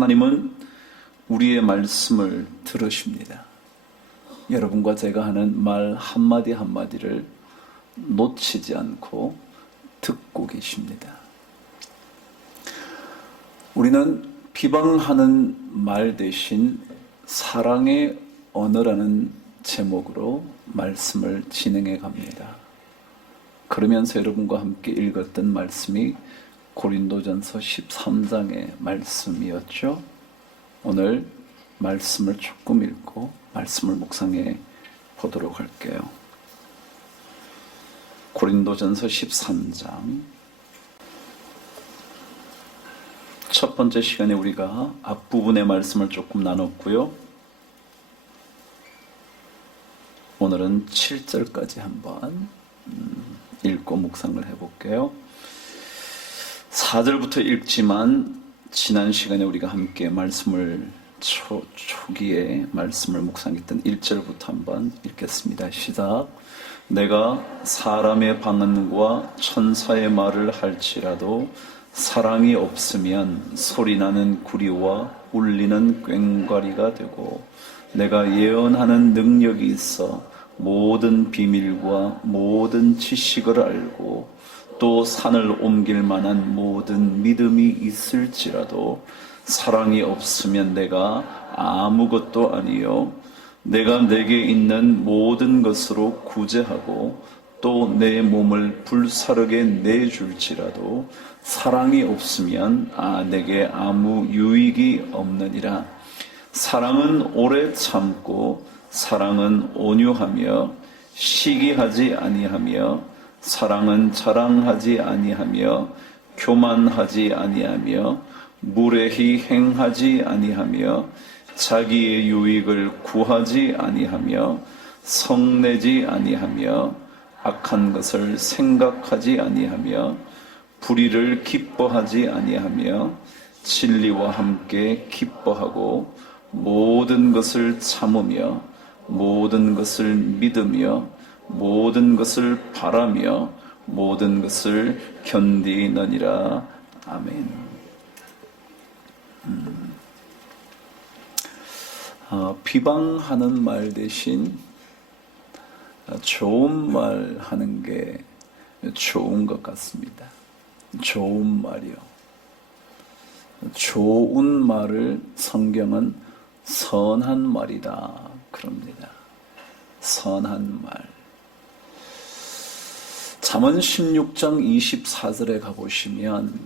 하나님은 우리의 말씀을 들으십니다. 여러분과 제가 하는 말 한마디 한마디를 놓치지 않고 듣고 계십니다. 우리는 비방하는 말 대신 사랑의 언어라는 제목으로 말씀을 진행해 갑니다. 그러면서 여러분과 함께 읽었던 말씀이 고린도전서 13장의 말씀이었죠. 오늘 말씀을 조금 읽고 말씀을 묵상해 보도록 할게요. 고린도전서 13장 첫 번째 시간에 우리가 앞부분의 말씀을 조금 나눴고요. 오늘은 7절까지 한번 읽고 묵상을 해볼게요. 4절부터 읽지만 지난 시간에 우리가 함께 말씀을 초기에 말씀을 묵상했던 1절부터 한번 읽겠습니다. 시작. 내가 사람의 방언과 천사의 말을 할지라도 사랑이 없으면 소리나는 구리와 울리는 꽹과리가 되고, 내가 예언하는 능력이 있어 모든 비밀과 모든 지식을 알고 또 산을 옮길 만한 모든 믿음이 있을지라도 사랑이 없으면 내가 아무것도 아니요 내가 내게 있는 모든 것으로 구제하고 또 내 몸을 불사르게 내줄지라도 사랑이 없으면 내게 아무 유익이 없느니라. 사랑은 오래 참고 사랑은 온유하며 시기하지 아니하며 사랑은 자랑하지 아니하며 교만하지 아니하며 무례히 행하지 아니하며 자기의 유익을 구하지 아니하며 성내지 아니하며 악한 것을 생각하지 아니하며 불의를 기뻐하지 아니하며 진리와 함께 기뻐하고 모든 것을 참으며 모든 것을 믿으며 모든 것을 바라며 모든 것을 견디느니라. 아멘. 비방하는 말 대신 좋은 말 하는 게 좋은 것 같습니다. 좋은 말이요. 좋은 말을 성경은 선한 말이다 그럽니다. 선한 말. 잠언 16장 24절에 가보시면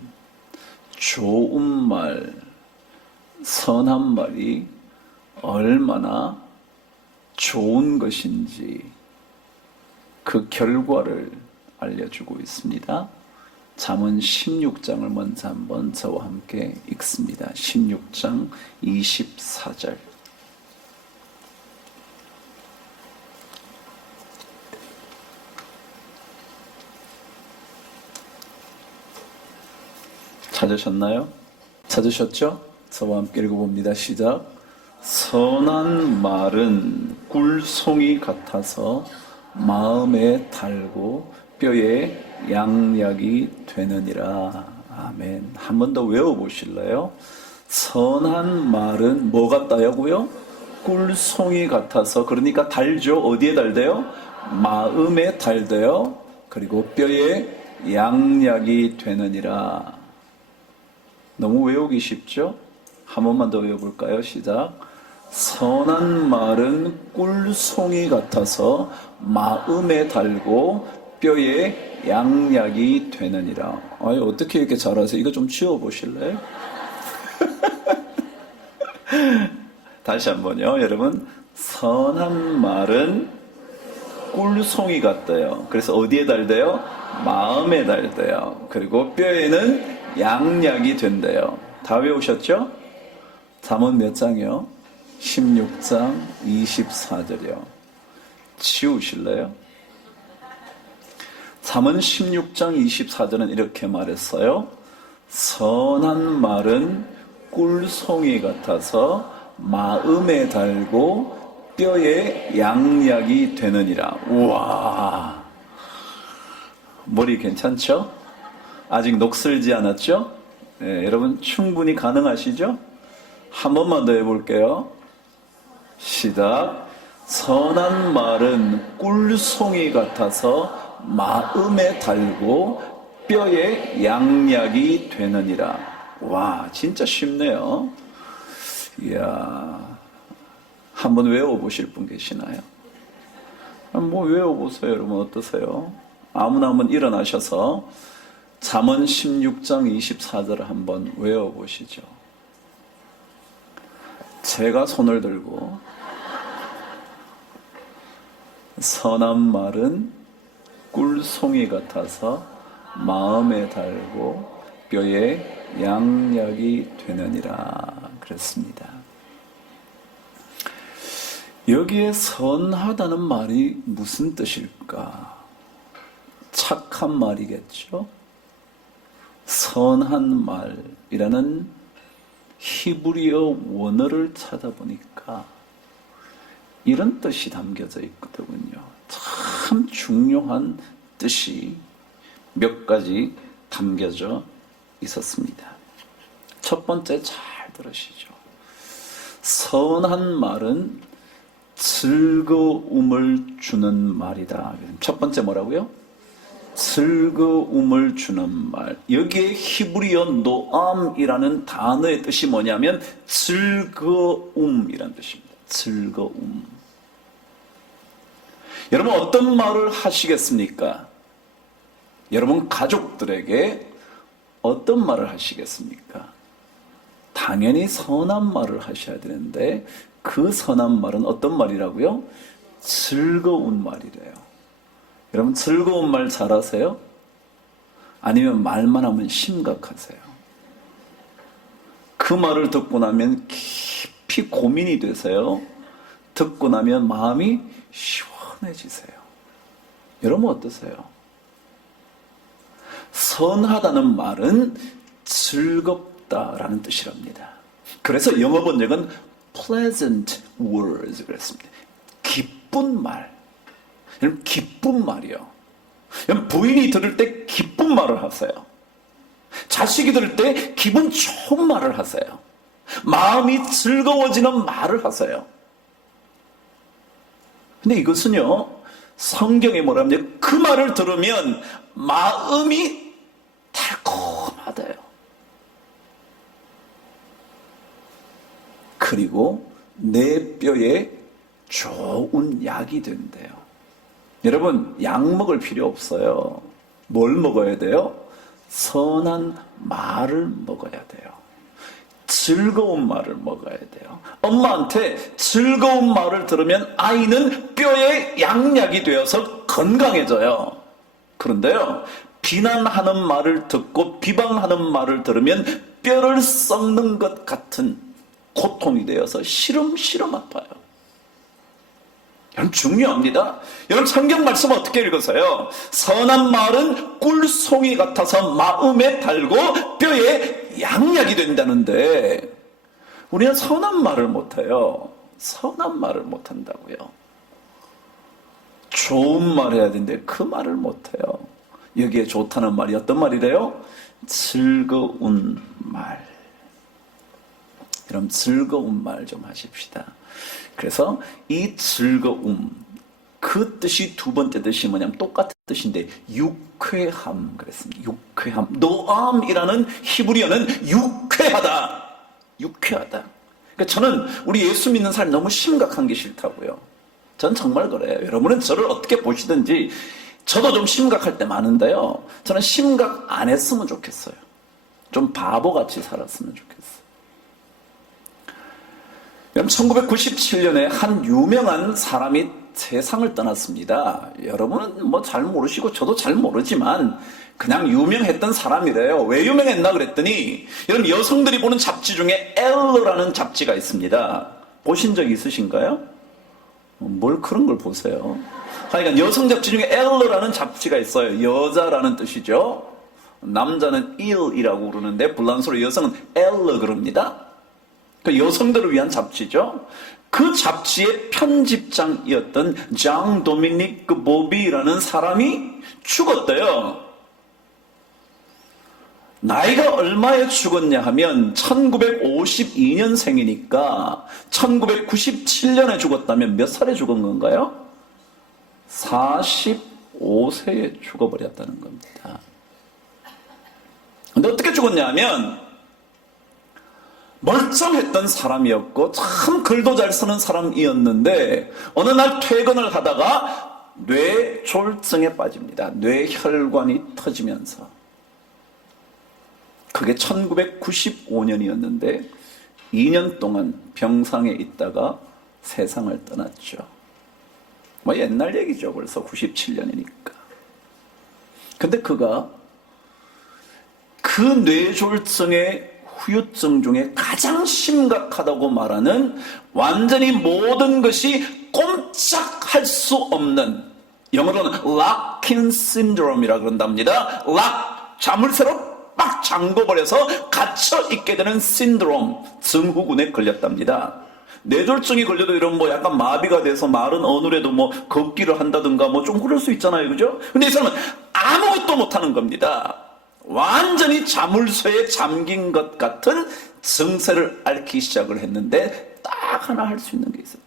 좋은 말, 선한 말이 얼마나 좋은 것인지 그 결과를 알려주고 있습니다. 잠언 16장을 먼저 한번 저와 함께 읽습니다. 16장 24절. 찾으셨나요? 찾으셨죠? 저와 함께 읽어봅니다. 시작. 선한 말은 꿀송이 같아서 마음에 달고 뼈에 양약이 되느니라. 아멘. 한 번 더 외워보실래요? 선한 말은 뭐 같다고요? 꿀송이 같아서, 그러니까 달죠. 어디에 달대요? 마음에 달대요. 그리고 뼈에 양약이 되느니라. 너무 외우기 쉽죠? 한 번만 더 외워볼까요? 시작. 선한 말은 꿀송이 같아서 마음에 달고 뼈에 양약이 되느니라. 아니, 어떻게 이렇게 잘하세요? 이거 좀 치워보실래요? 다시 한번요. 여러분, 선한 말은 꿀송이 같대요. 그래서 어디에 달대요? 마음에 달대요. 그리고 뼈에는 양약이 된대요. 다 외우셨죠? 잠언 몇 장이요? 16장 24절이요. 치우실래요? 잠언 16장 24절은 이렇게 말했어요. 선한 말은 꿀송이 같아서 마음에 달고 뼈에 양약이 되느니라. 우와, 머리 괜찮죠? 아직 녹슬지 않았죠? 네, 여러분 충분히 가능하시죠? 한 번만 더 해볼게요. 시작. 선한 말은 꿀송이 같아서 마음에 달고 뼈에 양약이 되느니라. 와, 진짜 쉽네요. 이야, 한번 외워보실 분 계시나요? 뭐 외워보세요. 여러분 어떠세요? 아무나 한번 일어나셔서 잠언 16장 24절을 한번 외워보시죠. 제가 손을 들고 선한 말은 꿀송이 같아서 마음에 달고 뼈에 양약이 되느니라 그랬습니다. 여기에 선하다는 말이 무슨 뜻일까? 착한 말이겠죠? 선한 말이라는 히브리어 원어를 찾아보니까 이런 뜻이 담겨져 있거든요. 참 중요한 뜻이 몇 가지 담겨져 있었습니다. 첫 번째 잘 들으시죠. 선한 말은 즐거움을 주는 말이다. 첫 번째 뭐라고요? 즐거움을 주는 말. 여기에 히브리어 노암이라는 단어의 뜻이 뭐냐면 즐거움이라는 뜻입니다. 즐거움. 여러분 어떤 말을 하시겠습니까? 여러분 가족들에게 어떤 말을 하시겠습니까? 당연히 선한 말을 하셔야 되는데 그 선한 말은 어떤 말이라고요? 즐거운 말이래요. 여러분 즐거운 말 잘하세요? 아니면 말만 하면 심각하세요? 그 말을 듣고 나면 깊이 고민이 되세요? 듣고 나면 마음이 시원해지세요? 여러분 어떠세요? 선하다는 말은 즐겁다라는 뜻이랍니다. 그래서 영어 번역은 pleasant words 그랬습니다. 기쁜 말. 여러분 기쁜 말이요. 여러분 부인이 들을 때 기쁜 말을 하세요. 자식이 들을 때 기분 좋은 말을 하세요. 마음이 즐거워지는 말을 하세요. 근데 이것은요 성경에 뭐라면 그 말을 들으면 마음이 달콤하대요. 그리고 내 뼈에 좋은 약이 된대요. 여러분 약 먹을 필요 없어요. 뭘 먹어야 돼요? 선한 말을 먹어야 돼요. 즐거운 말을 먹어야 돼요. 엄마한테 즐거운 말을 들으면 아이는 뼈에 양약이 되어서 건강해져요. 그런데요 비난하는 말을 듣고 비방하는 말을 들으면 뼈를 썩는 것 같은 고통이 되어서 시름시름 아파요. 여러분 중요합니다. 여러분 성경 말씀 어떻게 읽으세요? 선한 말은 꿀송이 같아서 마음에 달고 뼈에 양약이 된다는데 우리는 선한 말을 못해요. 선한 말을 못한다고요. 좋은 말 해야 되는데 그 말을 못해요. 여기에 좋다는 말이 어떤 말이래요? 즐거운 말. 여러분 즐거운 말 좀 하십시다. 그래서 이 즐거움 그 뜻이 두 번째 뜻이 뭐냐면 똑같은 뜻인데 유쾌함 그랬습니다. 유쾌함. 노암이라는 히브리어는 유쾌하다. 유쾌하다. 그러니까 저는 우리 예수 믿는 사람이 너무 심각한 게 싫다고요. 전 정말 그래요. 여러분은 저를 어떻게 보시든지 저도 좀 심각할 때 많은데요. 저는 심각 안 했으면 좋겠어요. 좀 바보같이 살았으면 좋겠어요. 여러분 1997년에 한 유명한 사람이 세상을 떠났습니다. 여러분은 뭐 잘 모르시고 저도 잘 모르지만 그냥 유명했던 사람이래요. 왜 유명했나 그랬더니 여러분 여성들이 보는 잡지 중에 엘러라는 잡지가 있습니다. 보신 적 있으신가요? 뭘 그런 걸 보세요. 그러니까 여성 잡지 중에 엘러라는 잡지가 있어요. 여자라는 뜻이죠. 남자는 일이라고 그러는데 불란서로 여성은 엘러 그럽니다. 그 여성들을 위한 잡지죠. 그 잡지의 편집장이었던 장 도미닉 보비라는 사람이 죽었대요. 나이가 얼마에 죽었냐 하면 1952년생이니까 1997년에 죽었다면 몇 살에 죽은 건가요? 45세에 죽어버렸다는 겁니다. 근데 어떻게 죽었냐 하면 멀쩡했던 사람이었고 참 글도 잘 쓰는 사람이었는데 어느 날 퇴근을 하다가 뇌졸중에 빠집니다. 뇌혈관이 터지면서. 그게 1995년이었는데 2년 동안 병상에 있다가 세상을 떠났죠. 뭐 옛날 얘기죠. 벌써 97년이니까. 근데 그가 그 뇌졸중의 후유증 중에 가장 심각하다고 말하는 완전히 모든 것이 꼼짝할 수 없는, 영어로는 락인 신드롬이라 그런답니다. 자물쇠로 빡 잠궈버려서 갇혀있게 되는 신드롬, 증후군에 걸렸답니다. 뇌졸중이 걸려도 이런 뭐 약간 마비가 돼서 말은 어눌해도 뭐 걷기를 한다든가 뭐 좀 그럴 수 있잖아요. 그죠? 근데 이 사람은 아무것도 못하는 겁니다. 완전히 자물쇠에 잠긴 것 같은 증세를 앓기 시작을 했는데 딱 하나 할 수 있는 게 있었대요.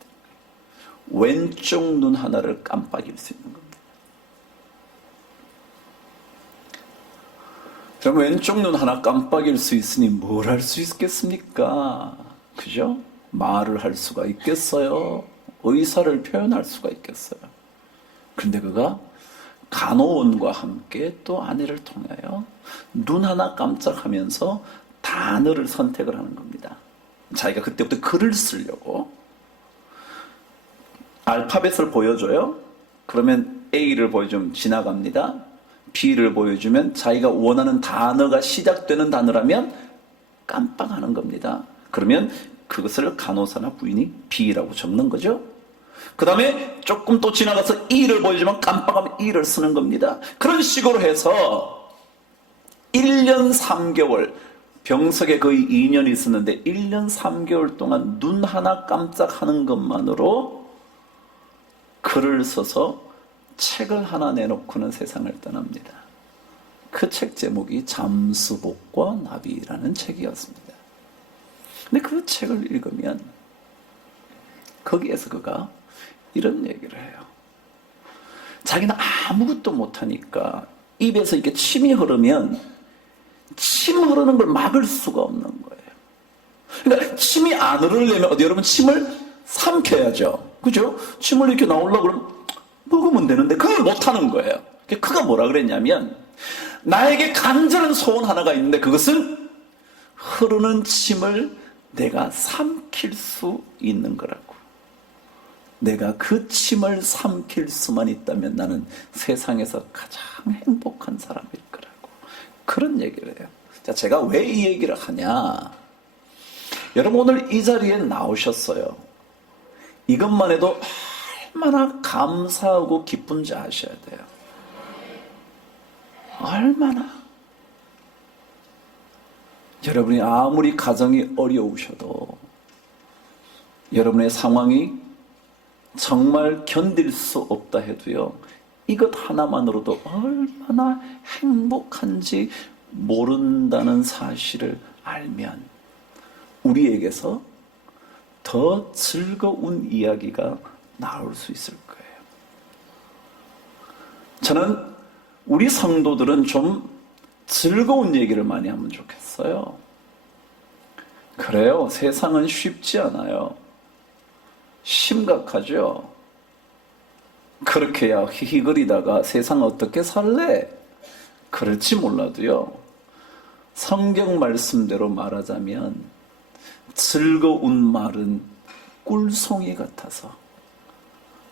왼쪽 눈 하나를 깜빡일 수 있는 겁니다. 그럼 왼쪽 눈 하나 깜빡일 수 있으니 뭘 할 수 있겠습니까? 그죠? 말을 할 수가 있겠어요? 의사를 표현할 수가 있겠어요? 그런데 그가 간호원과 함께 또 아내를 통하여 눈 하나 깜짝하면서 단어를 선택을 하는 겁니다. 자기가 그때부터 글을 쓰려고 알파벳을 보여줘요. 그러면 A를 보여주면 지나갑니다. B를 보여주면 자기가 원하는 단어가 시작되는 단어라면 깜빡하는 겁니다. 그러면 그것을 간호사나 부인이 B라고 적는 거죠. 그 다음에 조금 또 지나가서 E를 보여주면 깜빡하면 E를 쓰는 겁니다. 그런 식으로 해서 1년 3개월, 병석에 거의 2년이 있었는데 1년 3개월 동안 눈 하나 깜짝하는 것만으로 글을 써서 책을 하나 내놓고는 세상을 떠납니다. 그 책 제목이 잠수복과 나비라는 책이었습니다. 근데 그 책을 읽으면 거기에서 그가 이런 얘기를 해요. 자기는 아무것도 못하니까 입에서 이렇게 침이 흐르면 침 흐르는 걸 막을 수가 없는 거예요. 그러니까 침이 안 흐르려면 여러분 침을 삼켜야죠. 그죠? 침을 이렇게 나오려고 그러면 먹으면 되는데 그걸 못하는 거예요. 그가 뭐라 그랬냐면 나에게 간절한 소원 하나가 있는데 그것은 흐르는 침을 내가 삼킬 수 있는 거라고. 내가 그 침을 삼킬 수만 있다면 나는 세상에서 가장 행복한 사람일 거라고. 그런 얘기를 해요. 자, 제가 왜 이 얘기를 하냐. 여러분 오늘 이 자리에 나오셨어요. 이것만 해도 얼마나 감사하고 기쁜지 아셔야 돼요. 얼마나. 여러분이 아무리 가정이 어려우셔도 여러분의 상황이 정말 견딜 수 없다 해도요, 이것 하나만으로도 얼마나 행복한지 모른다는 사실을 알면 우리에게서 더 즐거운 이야기가 나올 수 있을 거예요. 저는 우리 성도들은 좀 즐거운 얘기를 많이 하면 좋겠어요. 그래요. 세상은 쉽지 않아요. 심각하죠. 그렇게야 히히거리다가 세상 어떻게 살래? 그럴지 몰라도요, 성경 말씀대로 말하자면 즐거운 말은 꿀송이 같아서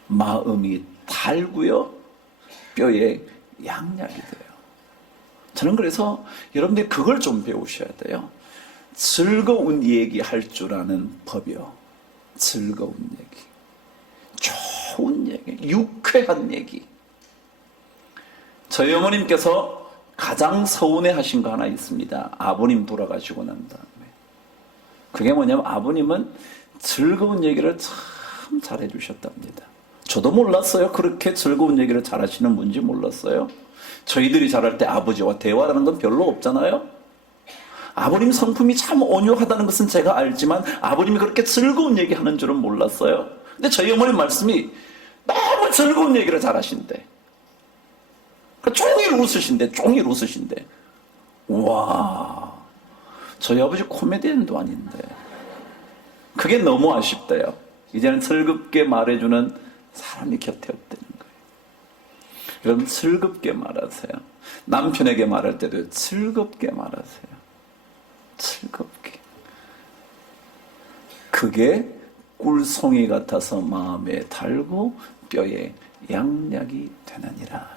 마음이 달고요, 뼈에 양약이 돼요. 저는 그래서 여러분들이 그걸 좀 배우셔야 돼요. 즐거운 얘기 할 줄 아는 법이요. 즐거운 얘기, 좋은 얘기, 유쾌한 얘기. 저희 어머님께서 가장 서운해 하신 거 하나 있습니다. 아버님 돌아가시고 난 다음에. 그게 뭐냐면 아버님은 즐거운 얘기를 참 잘해 주셨답니다. 저도 몰랐어요. 그렇게 즐거운 얘기를 잘하시는 분인지 몰랐어요. 저희들이 잘할 때 아버지와 대화라는 건 별로 없잖아요. 아버님 성품이 참 온유하다는 것은 제가 알지만 아버님이 그렇게 즐거운 얘기하는 줄은 몰랐어요. 근데 저희 어머님 말씀이 너무 즐거운 얘기를 잘하신대. 종일 웃으신대. 와, 저희 아버지 코미디언도 아닌데. 그게 너무 아쉽대요. 이제는 즐겁게 말해주는 사람이 곁에 없다는 거예요. 여러분, 즐겁게 말하세요. 남편에게 말할 때도 즐겁게 말하세요. 즐겁게. 그게 꿀송이 같아서 마음에 달고 뼈에 양약이 되느니라.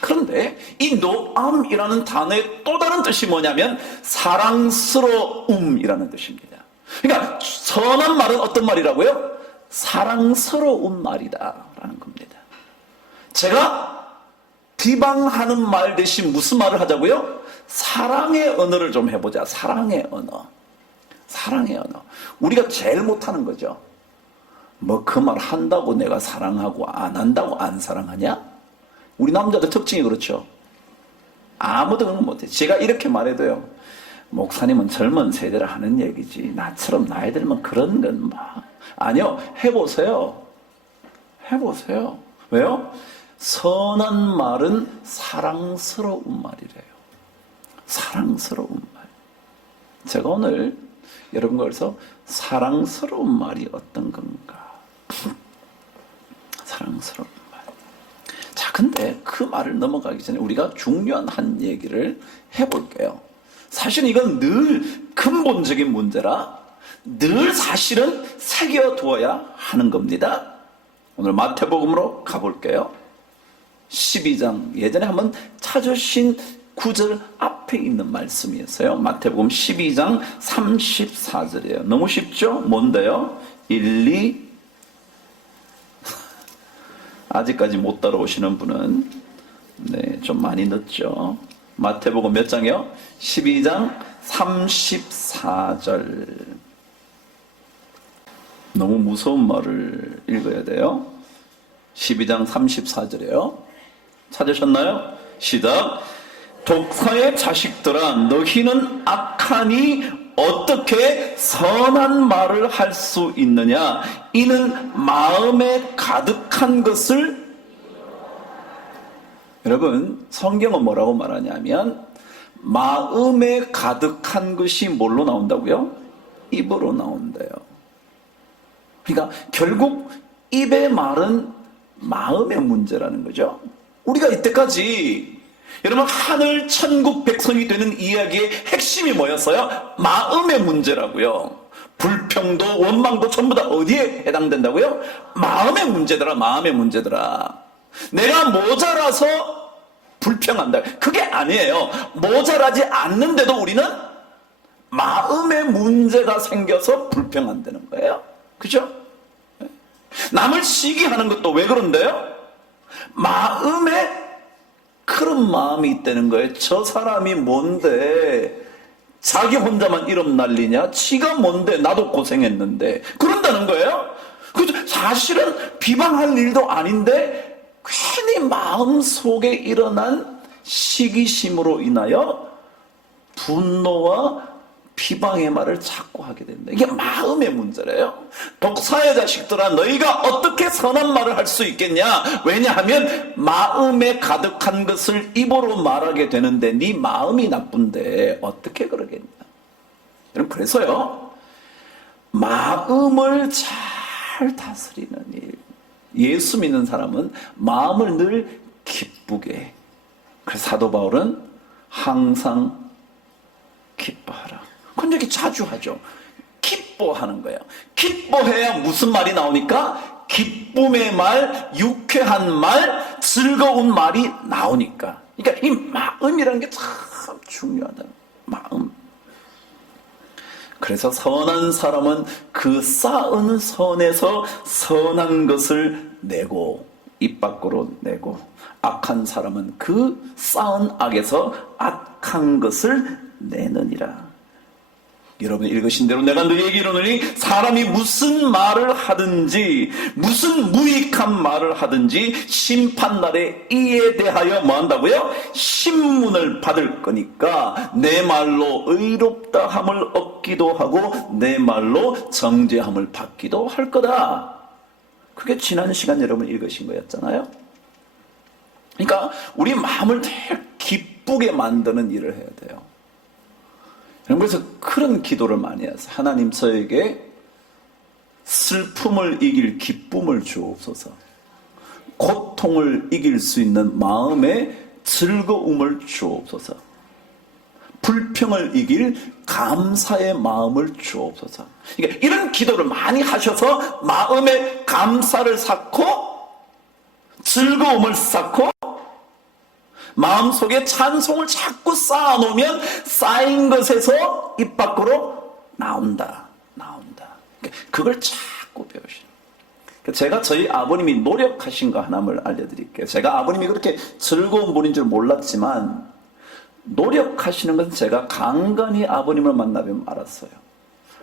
그런데 이 노암이라는 단어의 또 다른 뜻이 뭐냐면 사랑스러움이라는 뜻입니다. 그러니까 선한 말은 어떤 말이라고요? 사랑스러운 말이다라는 겁니다. 제가 비방하는 말 대신 무슨 말을 하자고요? 사랑의 언어를 좀 해보자. 사랑의 언어. 우리가 제일 못하는 거죠. 뭐 그 말 한다고 내가 사랑하고 안 한다고 안 사랑하냐? 우리 남자들 특징이 그렇죠. 아무도 그런 거 못해. 제가 이렇게 말해도요, 목사님은 젊은 세대를 하는 얘기지 나처럼 나이 들면 그런 건 막 아니요. 해보세요. 왜요? 선한 말은 사랑스러운 말이래요. 사랑스러운 말. 제가 오늘 여러분과 그래서 사랑스러운 말이 어떤 건가? 사랑스러운 말. 자, 근데 그 말을 넘어가기 전에 우리가 중요한 한 얘기를 해볼게요. 사실 이건 늘 근본적인 문제라 늘 사실은 새겨두어야 하는 겁니다. 오늘 마태복음으로 가볼게요. 12장, 예전에 한번 찾으신 구절 앞에 있는 말씀이었어요. 마태복음 12장 34절이에요. 너무 쉽죠? 뭔데요? 1, 2 아직까지 못 따라오시는 분은 좀 많이 늦죠. 마태복음 몇 장이요? 12장 34절. 너무 무서운 말을 읽어야 돼요. 12장 34절이에요. 찾으셨나요? 시작. 독사의 자식들아, 너희는 악하니 어떻게 선한 말을 할 수 있느냐? 이는 마음에 가득한 것을. 여러분, 성경은 뭐라고 말하냐면 마음에 가득한 것이 뭘로 나온다고요? 입으로 나온대요. 그러니까 결국 입의 말은 마음의 문제라는 거죠. 우리가 이때까지 여러분 하늘 천국 백성이 되는 이야기의 핵심이 뭐였어요? 마음의 문제라고요. 불평도 원망도 전부 다 어디에 해당된다고요? 마음의 문제더라. 마음의 문제더라. 내가 모자라서 불평한다. 그게 아니에요. 모자라지 않는데도 우리는 마음의 문제가 생겨서 불평한다는 거예요. 그죠? 남을 시기하는 것도 왜 그런데요? 마음에 그런 마음이 있다는 거예요. 저 사람이 뭔데 자기 혼자만 이름 날리냐? 지가 뭔데 나도 고생했는데 그런다는 거예요. 사실은 비방할 일도 아닌데 괜히 마음속에 일어난 시기심으로 인하여 분노와 비방의 말을 자꾸 하게 된다. 이게 마음의 문제래요. 독사의 자식들아, 너희가 어떻게 선한 말을 할 수 있겠냐? 왜냐하면 마음에 가득한 것을 입으로 말하게 되는데 네 마음이 나쁜데 어떻게 그러겠냐? 여러분, 그래서요, 마음을 잘 다스리는 일. 예수 믿는 사람은 마음을 늘 기쁘게. 그래서 사도 바울은 항상 기뻐하라. 그런 얘기 자주 하죠. 기뻐하는 거예요. 기뻐해야 무슨 말이 나오니까? 기쁨의 말, 유쾌한 말, 즐거운 말이 나오니까. 그러니까 이 마음이라는 게 참 중요하다. 마음. 그래서 선한 사람은 그 쌓은 선에서 선한 것을 내고 입 밖으로 내고, 악한 사람은 그 쌓은 악에서 악한 것을 내느니라. 여러분이 읽으신 대로 내가 너희에게 이르노니 사람이 무슨 말을 하든지 무슨 무익한 말을 하든지 심판날에 이에 대하여 뭐 한다고요? 신문을 받을 거니까 내 말로 의롭다함을 얻기도 하고 내 말로 정죄함을 받기도 할 거다. 그게 지난 시간 여러분 읽으신 거였잖아요. 그러니까 우리 마음을 늘 기쁘게 만드는 일을 해야 돼요. 그래서 그런 기도를 많이 해서 하나님 저에게 슬픔을 이길 기쁨을 주옵소서, 고통을 이길 수 있는 마음의 즐거움을 주옵소서, 불평을 이길 감사의 마음을 주옵소서. 그러니까 이런 기도를 많이 하셔서 마음의 감사를 쌓고 즐거움을 쌓고 마음속에 찬송을 자꾸 쌓아놓으면 쌓인 것에서 입 밖으로 나온다. 그걸 자꾸 배우시는. 제가 저희 아버님이 노력하신 거 하나를 알려드릴게요. 제가 아버님이 그렇게 즐거운 분인 줄 몰랐지만 노력하시는 것은 제가 간간히 아버님을 만나면 알았어요.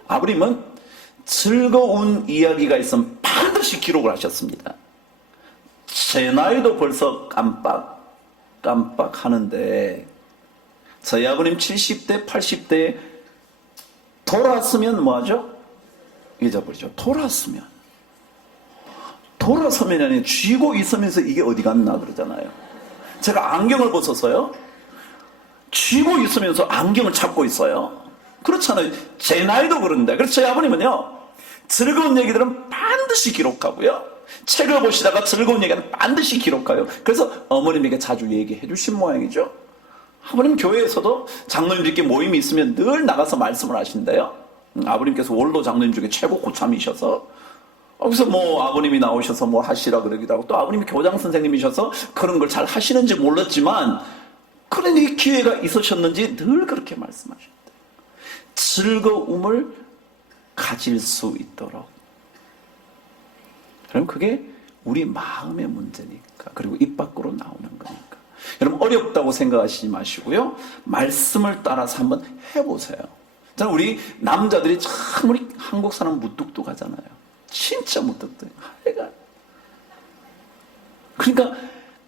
아버님은 즐거운 이야기가 있으면 반드시 기록을 하셨습니다. 제 나이도 벌써 깜빡 하는데 저희 아버님 70대 80대에 돌았으면 뭐하죠? 잊어버리죠. 돌아서면 아니에요. 쥐고 있으면서 이게 어디 갔나 그러잖아요. 제가 안경을 벗어서요 쥐고 있으면서 안경을 찾고 있어요. 그렇잖아요. 제 나이도 그런데. 그래서 저희 아버님은요 즐거운 얘기들은 반드시 기록하고요 책을 보시다가 즐거운 얘기는 반드시 기록해요. 그래서 어머님에게 자주 얘기해 주신 모양이죠. 아버님 교회에서도 장로님들끼리 모임이 있으면 늘 나가서 말씀을 하신대요. 아버님께서 원로 장로님 중에 최고 고참이셔서 거기서 뭐 아버님이 나오셔서 뭐 하시라 그러기도 하고 또 아버님이 교장 선생님이셔서 그런 걸 잘 하시는지 몰랐지만 그런 이 기회가 있으셨는지 늘 그렇게 말씀하셨대요. 즐거움을 가질 수 있도록. 그럼 그게 우리 마음의 문제니까. 그리고 입 밖으로 나오는 거니까. 여러분 어렵다고 생각하시지 마시고요. 말씀을 따라서 한번 해보세요. 우리 남자들이 참 우리 한국 사람 무뚝뚝하잖아요. 진짜 무뚝뚝해. 하여간. 그러니까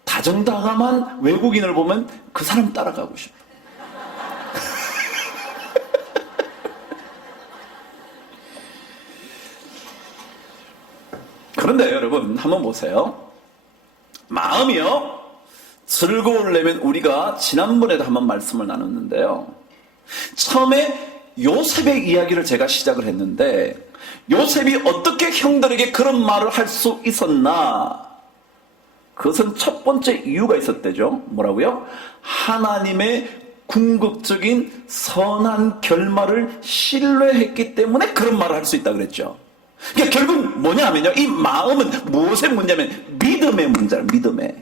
다정다감한 외국인을 보면 그 사람 따라가고 싶어. 그런데 여러분 한번 보세요. 마음이요 즐거우려면 우리가 지난번에도 한번 말씀을 나눴는데요. 처음에 요셉의 이야기를 제가 시작을 했는데 요셉이 어떻게 형들에게 그런 말을 할 수 있었나? 그것은 첫 번째 이유가 있었대죠. 뭐라고요? 하나님의 궁극적인 선한 결말을 신뢰했기 때문에 그런 말을 할 수 있다 그랬죠. 그러니까 결국 뭐냐면요. 이 마음은 무엇의 문제냐면 믿음의 문제예요. 믿음의.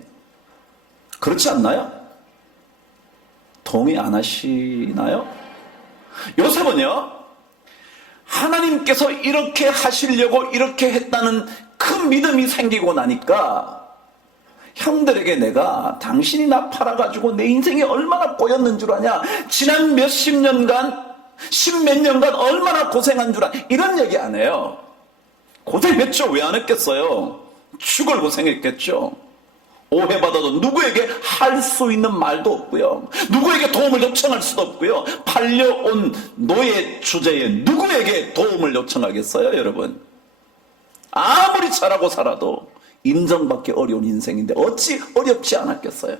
그렇지 않나요? 동의 안 하시나요? 요셉은요. 하나님께서 이렇게 하시려고 이렇게 했다는 큰 믿음이 생기고 나니까 형들에게 내가 당신이 나 팔아가지고 내 인생이 얼마나 꼬였는 줄 아냐? 지난 몇십 년간 십몇 년간 얼마나 고생한 줄 아냐? 이런 얘기 안 해요. 고생했죠. 왜 안 했겠어요? 죽을 고생했겠죠. 오해받아도 누구에게 할 수 있는 말도 없고요. 누구에게 도움을 요청할 수도 없고요. 팔려온 노예 주제에 누구에게 도움을 요청하겠어요, 여러분? 아무리 잘하고 살아도 인정받기 어려운 인생인데 어찌 어렵지 않았겠어요?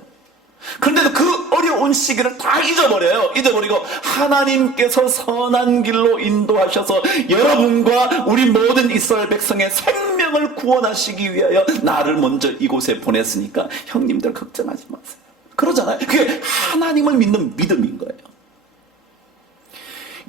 그런데도 그 어려운 시기를 다 잊어버려요. 잊어버리고 하나님께서 선한 길로 인도하셔서 여러분과 우리 모든 이스라엘 백성의 생명을 구원하시기 위하여 나를 먼저 이곳에 보냈으니까 형님들 걱정하지 마세요. 그러잖아요. 그게 하나님을 믿는 믿음인 거예요.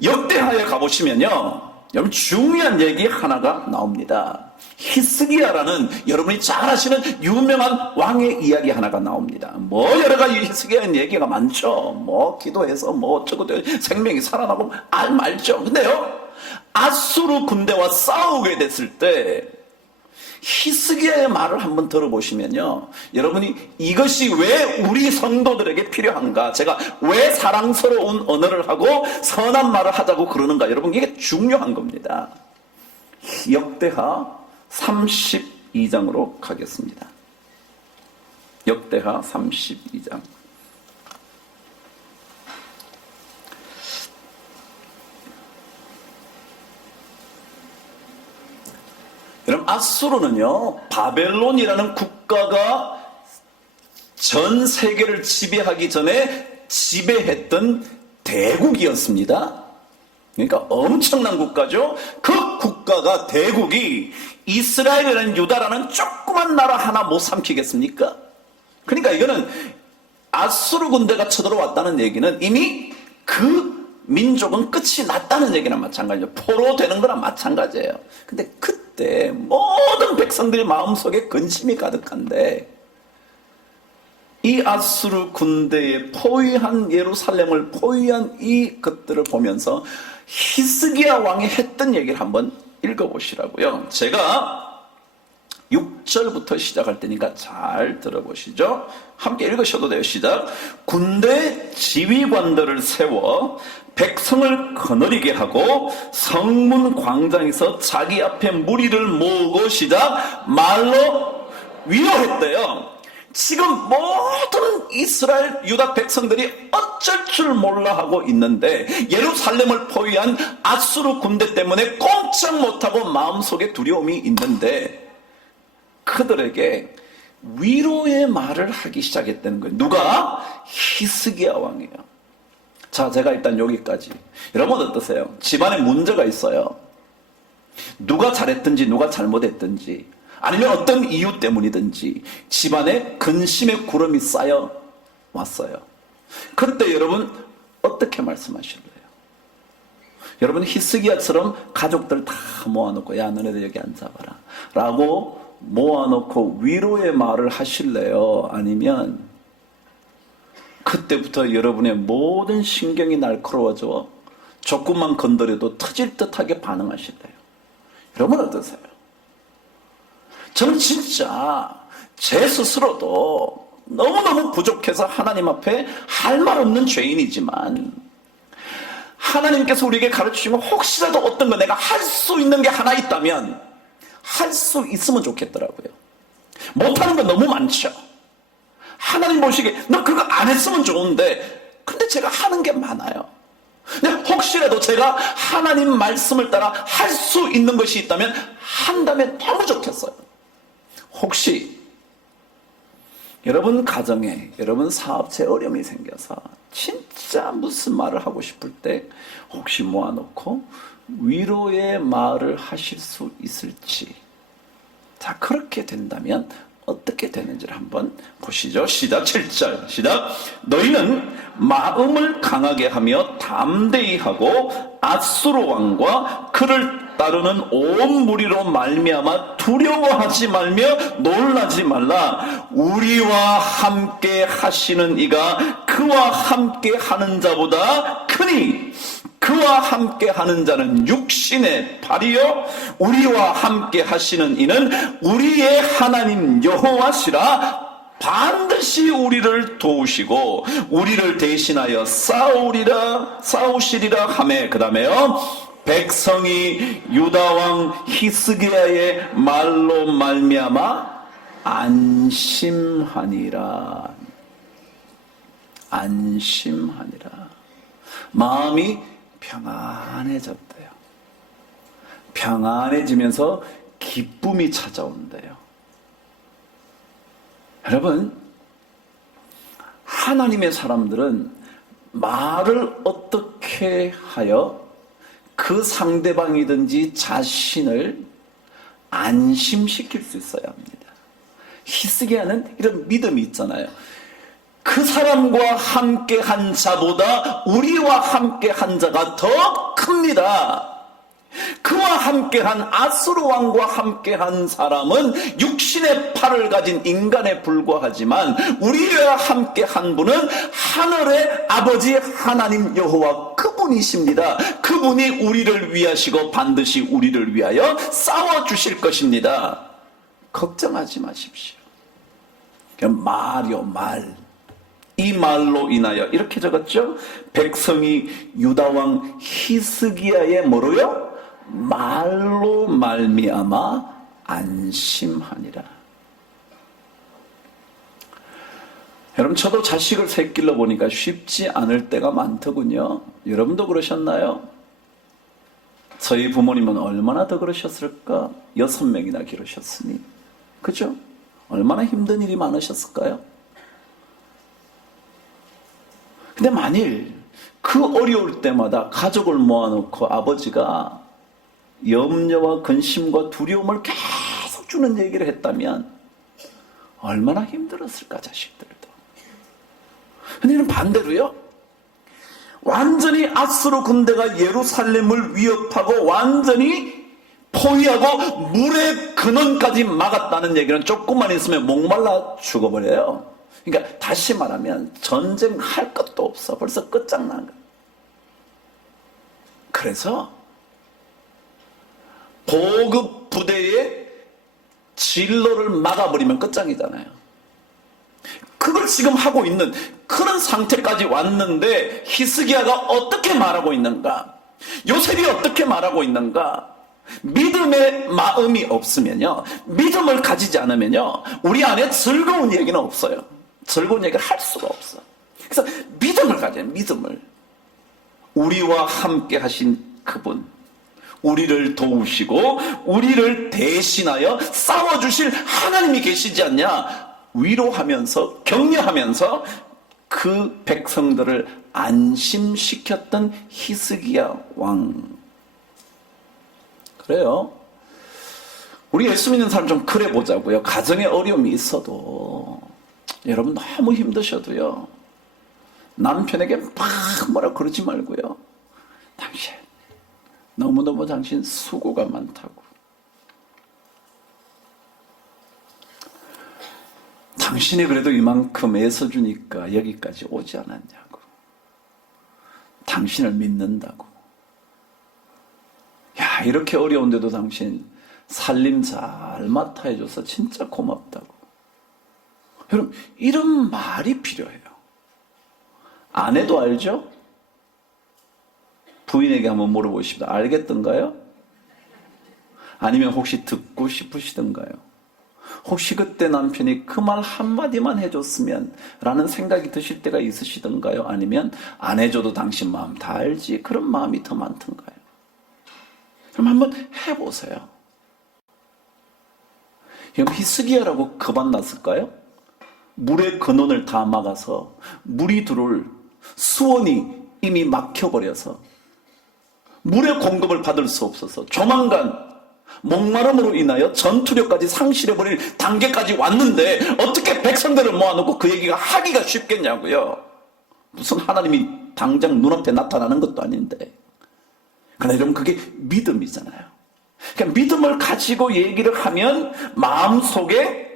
역대하에 가보시면요, 여러분 중요한 얘기 하나가 나옵니다. 히스기야라는 여러분이 잘 아시는 유명한 왕의 이야기 하나가 나옵니다. 뭐 여러 가지 히스기야의 얘기가 많죠. 뭐 기도해서 뭐 어쩌고 생명이 살아나고 말죠. 근데요, 아수르 군대와 싸우게 됐을 때 히스기야의 말을 한번 들어보시면요, 여러분이 이것이 왜 우리 성도들에게 필요한가, 제가 왜 사랑스러운 언어를 하고 선한 말을 하자고 그러는가, 여러분 이게 중요한 겁니다. 역대하 32장으로 가겠습니다. 역대하 32장. 여러분, 아수르는요, 바벨론이라는 국가가 전 세계를 지배하기 전에 지배했던 대국이었습니다. 그러니까 엄청난 국가죠. 그 국가가, 대국이 이스라엘이라는, 유다라는 조그만 나라 하나 못 삼키겠습니까? 그러니까 이거는 아수르 군대가 쳐들어왔다는 얘기는 이미 그 민족은 끝이 났다는 얘기나 마찬가지예요. 포로되는 거랑 마찬가지예요. 근데 그때 모든 백성들의 마음속에 근심이 가득한데, 이 아수르 군대의 포위한 예루살렘을 포위한 이 것들을 보면서 히스기야 왕이 했던 얘기를 한번 읽어보시라고요. 제가 6절부터 시작할 테니까 잘 들어보시죠. 함께 읽으셔도 돼요. 시작. 군대 지휘관들을 세워 백성을 거느리게 하고 성문 광장에서 자기 앞에 무리를 모으고, 시작, 말로 위로했대요. 지금 모든 이스라엘 유다 백성들이 어쩔 줄 몰라 하고 있는데, 예루살렘을 포위한 아수르 군대 때문에 꼼짝 못하고 마음속에 두려움이 있는데, 그들에게 위로의 말을 하기 시작했다는 거예요. 누가? 히스기야 왕이에요. 자, 제가 일단 여기까지. 여러분 어떠세요? 집안에 문제가 있어요. 누가 잘했든지 누가 잘못했든지, 아니면 어떤 이유 때문이든지 집안에 근심의 구름이 쌓여 왔어요. 그때 여러분 어떻게 말씀하실래요? 여러분 히스기야처럼 가족들 다 모아놓고, 야 너네들 여기 앉아봐라 라고 모아놓고 위로의 말을 하실래요? 아니면 그때부터 여러분의 모든 신경이 날카로워져 조금만 건드려도 터질 듯하게 반응하실래요? 여러분 어떠세요? 저는 진짜 제 스스로도 너무너무 부족해서 하나님 앞에 할 말 없는 죄인이지만, 하나님께서 우리에게 가르치시면 혹시라도 어떤 거 내가 할 수 있는 게 하나 있다면 할 수 있으면 좋겠더라고요. 못하는 건 너무 많죠. 하나님 보시기에 너 그거 안 했으면 좋은데, 근데 제가 하는 게 많아요. 근데 혹시라도 제가 하나님 말씀을 따라 할 수 있는 것이 있다면 한다면 너무 좋겠어요. 혹시 여러분 가정에, 여러분 사업체에 어려움이 생겨서 진짜 무슨 말을 하고 싶을 때 혹시 모아놓고 위로의 말을 하실 수 있을지. 자, 그렇게 된다면 어떻게 되는지를 한번 보시죠. 시작. 7절 시작. 너희는 마음을 강하게 하며 담대히 하고 아수르 왕과 그를 따르는 온 무리로 말미암아 두려워하지 말며 놀라지 말라. 우리와 함께 하시는 이가 그와 함께 하는 자보다 크니, 그와 함께 하는 자는 육신의 팔이요 우리와 함께 하시는 이는 우리의 하나님 여호와시라. 반드시 우리를 도우시고 우리를 대신하여 싸우시리라 하매, 그 다음에요, 백성이 유다왕 히스기야의 말로 말미암아 안심하니라. 안심하니라. 마음이 평안해졌대요. 평안해지면서 기쁨이 찾아온대요. 여러분, 하나님의 사람들은 말을 어떻게 하여 그 상대방이든지 자신을 안심시킬 수 있어야 합니다. 히스기야는 이런 믿음이 있잖아요. 그 사람과 함께 한 자보다 우리와 함께 한 자가 더 큽니다. 그와 함께한 아수르 왕과 함께한 사람은 육신의 팔을 가진 인간에 불과하지만 우리와 함께한 분은 하늘의 아버지 하나님 여호와 그분이십니다. 그분이 우리를 위하시고 반드시 우리를 위하여 싸워주실 것입니다. 걱정하지 마십시오. 말이요, 말. 이 말로 인하여 이렇게 적었죠. 백성이 유다왕 히스기야의 뭐로요? 말로 말미암아 안심하니라. 여러분, 저도 자식을 새끼러 보니까 쉽지 않을 때가 많더군요. 여러분도 그러셨나요? 저희 부모님은 얼마나 더 그러셨을까? 6명이나 기르셨으니. 그죠? 얼마나 힘든 일이 많으셨을까요? 근데 만일 그 어려울 때마다 가족을 모아놓고 아버지가 염려와 근심과 두려움을 계속 주는 얘기를 했다면 얼마나 힘들었을까, 자식들도. 근데 이는 반대로요, 완전히 아수르 군대가 예루살렘을 위협하고 완전히 포위하고 물의 근원까지 막았다는 얘기는 조금만 있으면 목말라 죽어버려요. 그러니까 다시 말하면 전쟁할 것도 없어. 벌써 끝장난 거야. 그래서 보급 부대의 진로를 막아버리면 끝장이잖아요. 그걸 지금 하고 있는 그런 상태까지 왔는데 히스기야가 어떻게 말하고 있는가? 요셉이 어떻게 말하고 있는가? 믿음의 마음이 없으면요, 믿음을 가지지 않으면요, 우리 안에 즐거운 얘기는 없어요. 즐거운 얘기를 할 수가 없어. 그래서 믿음을 가져요. 믿음을. 우리와 함께 하신 그분, 우리를 도우시고 우리를 대신하여 싸워주실 하나님이 계시지 않냐? 위로하면서 격려하면서 그 백성들을 안심시켰던 히스기야 왕. 그래요. 우리 예수 믿는 사람 좀 그래 보자고요. 가정에 어려움이 있어도, 여러분 너무 힘드셔도요, 남편에게 막 뭐라 그러지 말고요, 당신 너무너무 당신 수고가 많다고, 당신이 그래도 이만큼 애써주니까 여기까지 오지 않았냐고, 당신을 믿는다고, 야 이렇게 어려운데도 당신 살림 잘 맡아 해줘서 진짜 고맙다고. 여러분, 이런 말이 필요해요. 아내도 알죠? 부인에게 한번 물어보십시다. 알겠던가요? 아니면 혹시 듣고 싶으시던가요? 혹시 그때 남편이 그 말 한마디만 해줬으면 라는 생각이 드실 때가 있으시던가요? 아니면 안 해줘도 당신 마음 다 알지, 그런 마음이 더 많던가요? 그럼 한번 해보세요. 그럼 히스기야라고 겁안났을까요? 물의 근원을 다 막아서 물이 들어올 수원이 이미 막혀버려서 물의 공급을 받을 수 없어서 조만간 목마름으로 인하여 전투력까지 상실해버릴 단계까지 왔는데 어떻게 백성들을 모아놓고 그 얘기가 하기가 쉽겠냐고요. 무슨 하나님이 당장 눈앞에 나타나는 것도 아닌데. 그러나 여러분, 그게 믿음이잖아요. 그러니까 믿음을 가지고 얘기를 하면 마음속에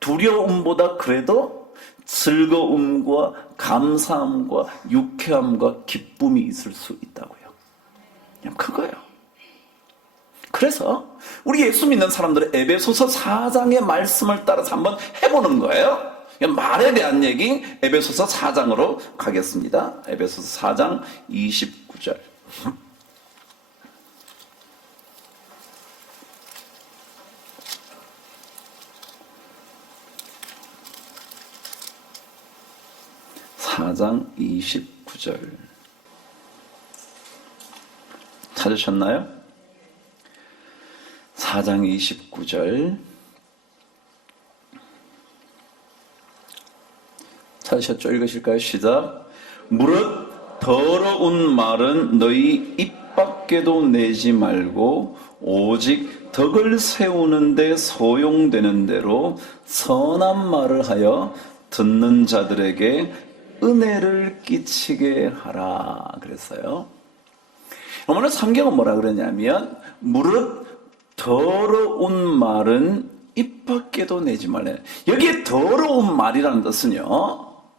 두려움보다 그래도 즐거움과 감사함과 유쾌함과 기쁨이 있을 수 있다고요. 그냥 그거예요. 그래서 우리 예수 믿는 사람들은 에베소서 4장의 말씀을 따라서 한번 해보는 거예요. 말에 대한 얘기, 에베소서 4장으로 가겠습니다. 에베소서 4장 29절. (4장) 29절 찾으셨나요? 4장 29절 찾으셨죠? 읽으실까요? 시작. 무릇 더러운 말은 너희 입 밖에도 내지 말고 오직 덕을 세우는 데 소용되는 대로 선한 말을 하여 듣는 자들에게 은혜를 끼치게 하라 그랬어요. 오늘 성경은 뭐라 그러냐면 무릇 더러운 말은 입 밖에도 내지 말래. 여기에 더러운 말이라는 뜻은요,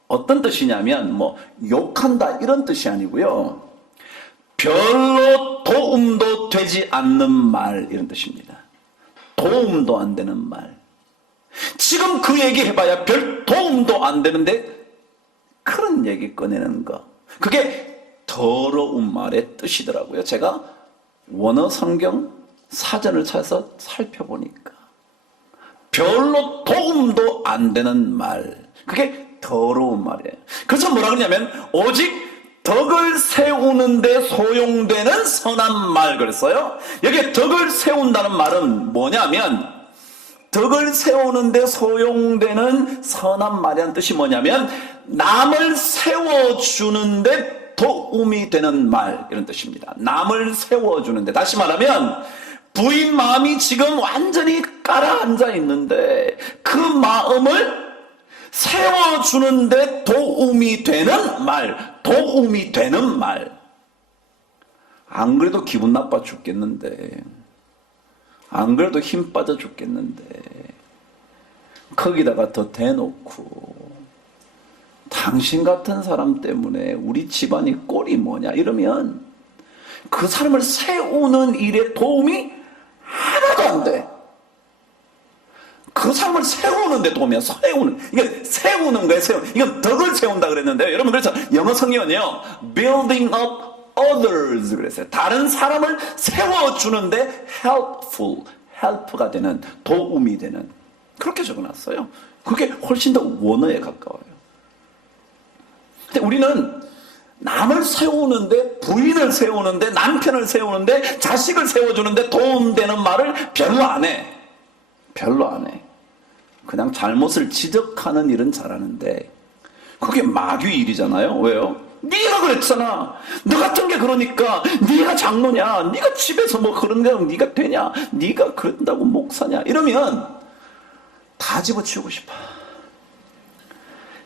어떤 뜻이냐면 뭐 욕한다 이런 뜻이 아니고요, 별로 도움도 되지 않는 말 이런 뜻입니다. 도움도 안 되는 말. 지금 그 얘기 해봐야 별 도움도 안 되는데 그런 얘기 꺼내는 거, 그게 더러운 말의 뜻이더라고요. 제가 원어 성경 사전을 찾아서 살펴보니까 별로 도움도 안 되는 말, 그게 더러운 말이에요. 그래서 뭐라 그러냐면 오직 덕을 세우는데 소용되는 선한 말 그랬어요. 여기에 덕을 세운다는 말은 뭐냐면, 덕을 세우는데 소용되는 선한 말이라는 뜻이 뭐냐면 남을 세워주는데 도움이 되는 말, 이런 뜻입니다. 남을 세워주는데, 다시 말하면 부인 마음이 지금 완전히 가라앉아 있는데 그 마음을 세워주는데 도움이 되는 말, 도움이 되는 말. 안 그래도 기분 나빠 죽겠는데, 안 그래도 힘 빠져 죽겠는데, 거기다가 더 대놓고 당신 같은 사람 때문에 우리 집안이 꼴이 뭐냐 이러면 그 사람을 세우는 일에 도움이 하나도 안 돼. 그 사람을 세우는데 도움이야. 이게 세우는 거예요. 이건 덕을 세운다 그랬는데요. 여러분, 그래서 영어 성경은요, building up others 그랬어요. 다른 사람을 세워주는데 help가 되는, 도움이 되는, 그렇게 적어놨어요. 그게 훨씬 더 원어에 가까워요. 근데 우리는 남을 세우는데, 부인을 세우는데, 남편을 세우는데, 자식을 세워주는데 도움되는 말을 별로 안 해. 별로 안 해. 그냥 잘못을 지적하는 일은 잘하는데 그게 마귀 일이잖아요. 왜요? 네가 그랬잖아. 너 같은 게 그러니까 네가 장로냐, 네가 집에서 뭐 그런 게 네가 되냐, 네가 그런다고 목사냐 이러면 다 집어치우고 싶어.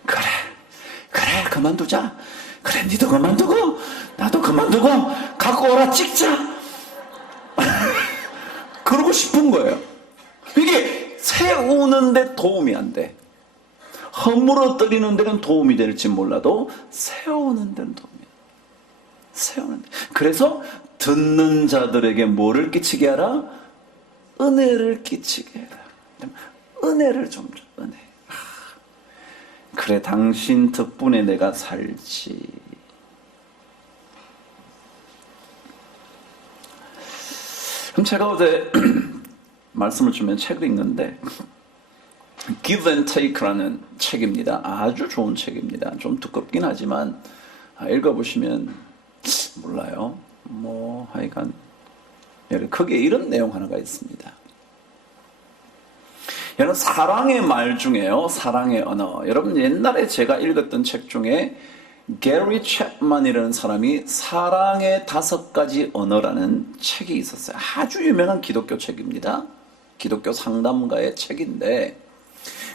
그래 그만두자. 그래 니도 그만두고 나도 그만두고 갖고 오라 찍자. 그러고 싶은 거예요. 이게 세우는데 도움이 안 돼. 허물어뜨리는 데는 도움이 될지 몰라도 세우는 데는 도움이 안 돼. 세우는 데. 그래서 듣는 자들에게 뭐를 끼치게 하라? 은혜를 끼치게 해라. 은혜를 좀 줘. 은혜. 그래 당신 덕분에 내가 살지. 그럼 제가 어제 말씀을 주면 책을 읽는데 Give and Take라는 책입니다. 아주 좋은 책입니다. 좀 두껍긴 하지만 읽어보시면 몰라요. 뭐 하여간 거기에 이런 내용 하나가 있습니다. 여러분, 사랑의 말 중에요, 사랑의 언어. 여러분, 옛날에 제가 읽었던 책 중에 게리 챕만이라는 사람이 사랑의 5가지 언어라는 책이 있었어요. 아주 유명한 기독교 책입니다. 기독교 상담가의 책인데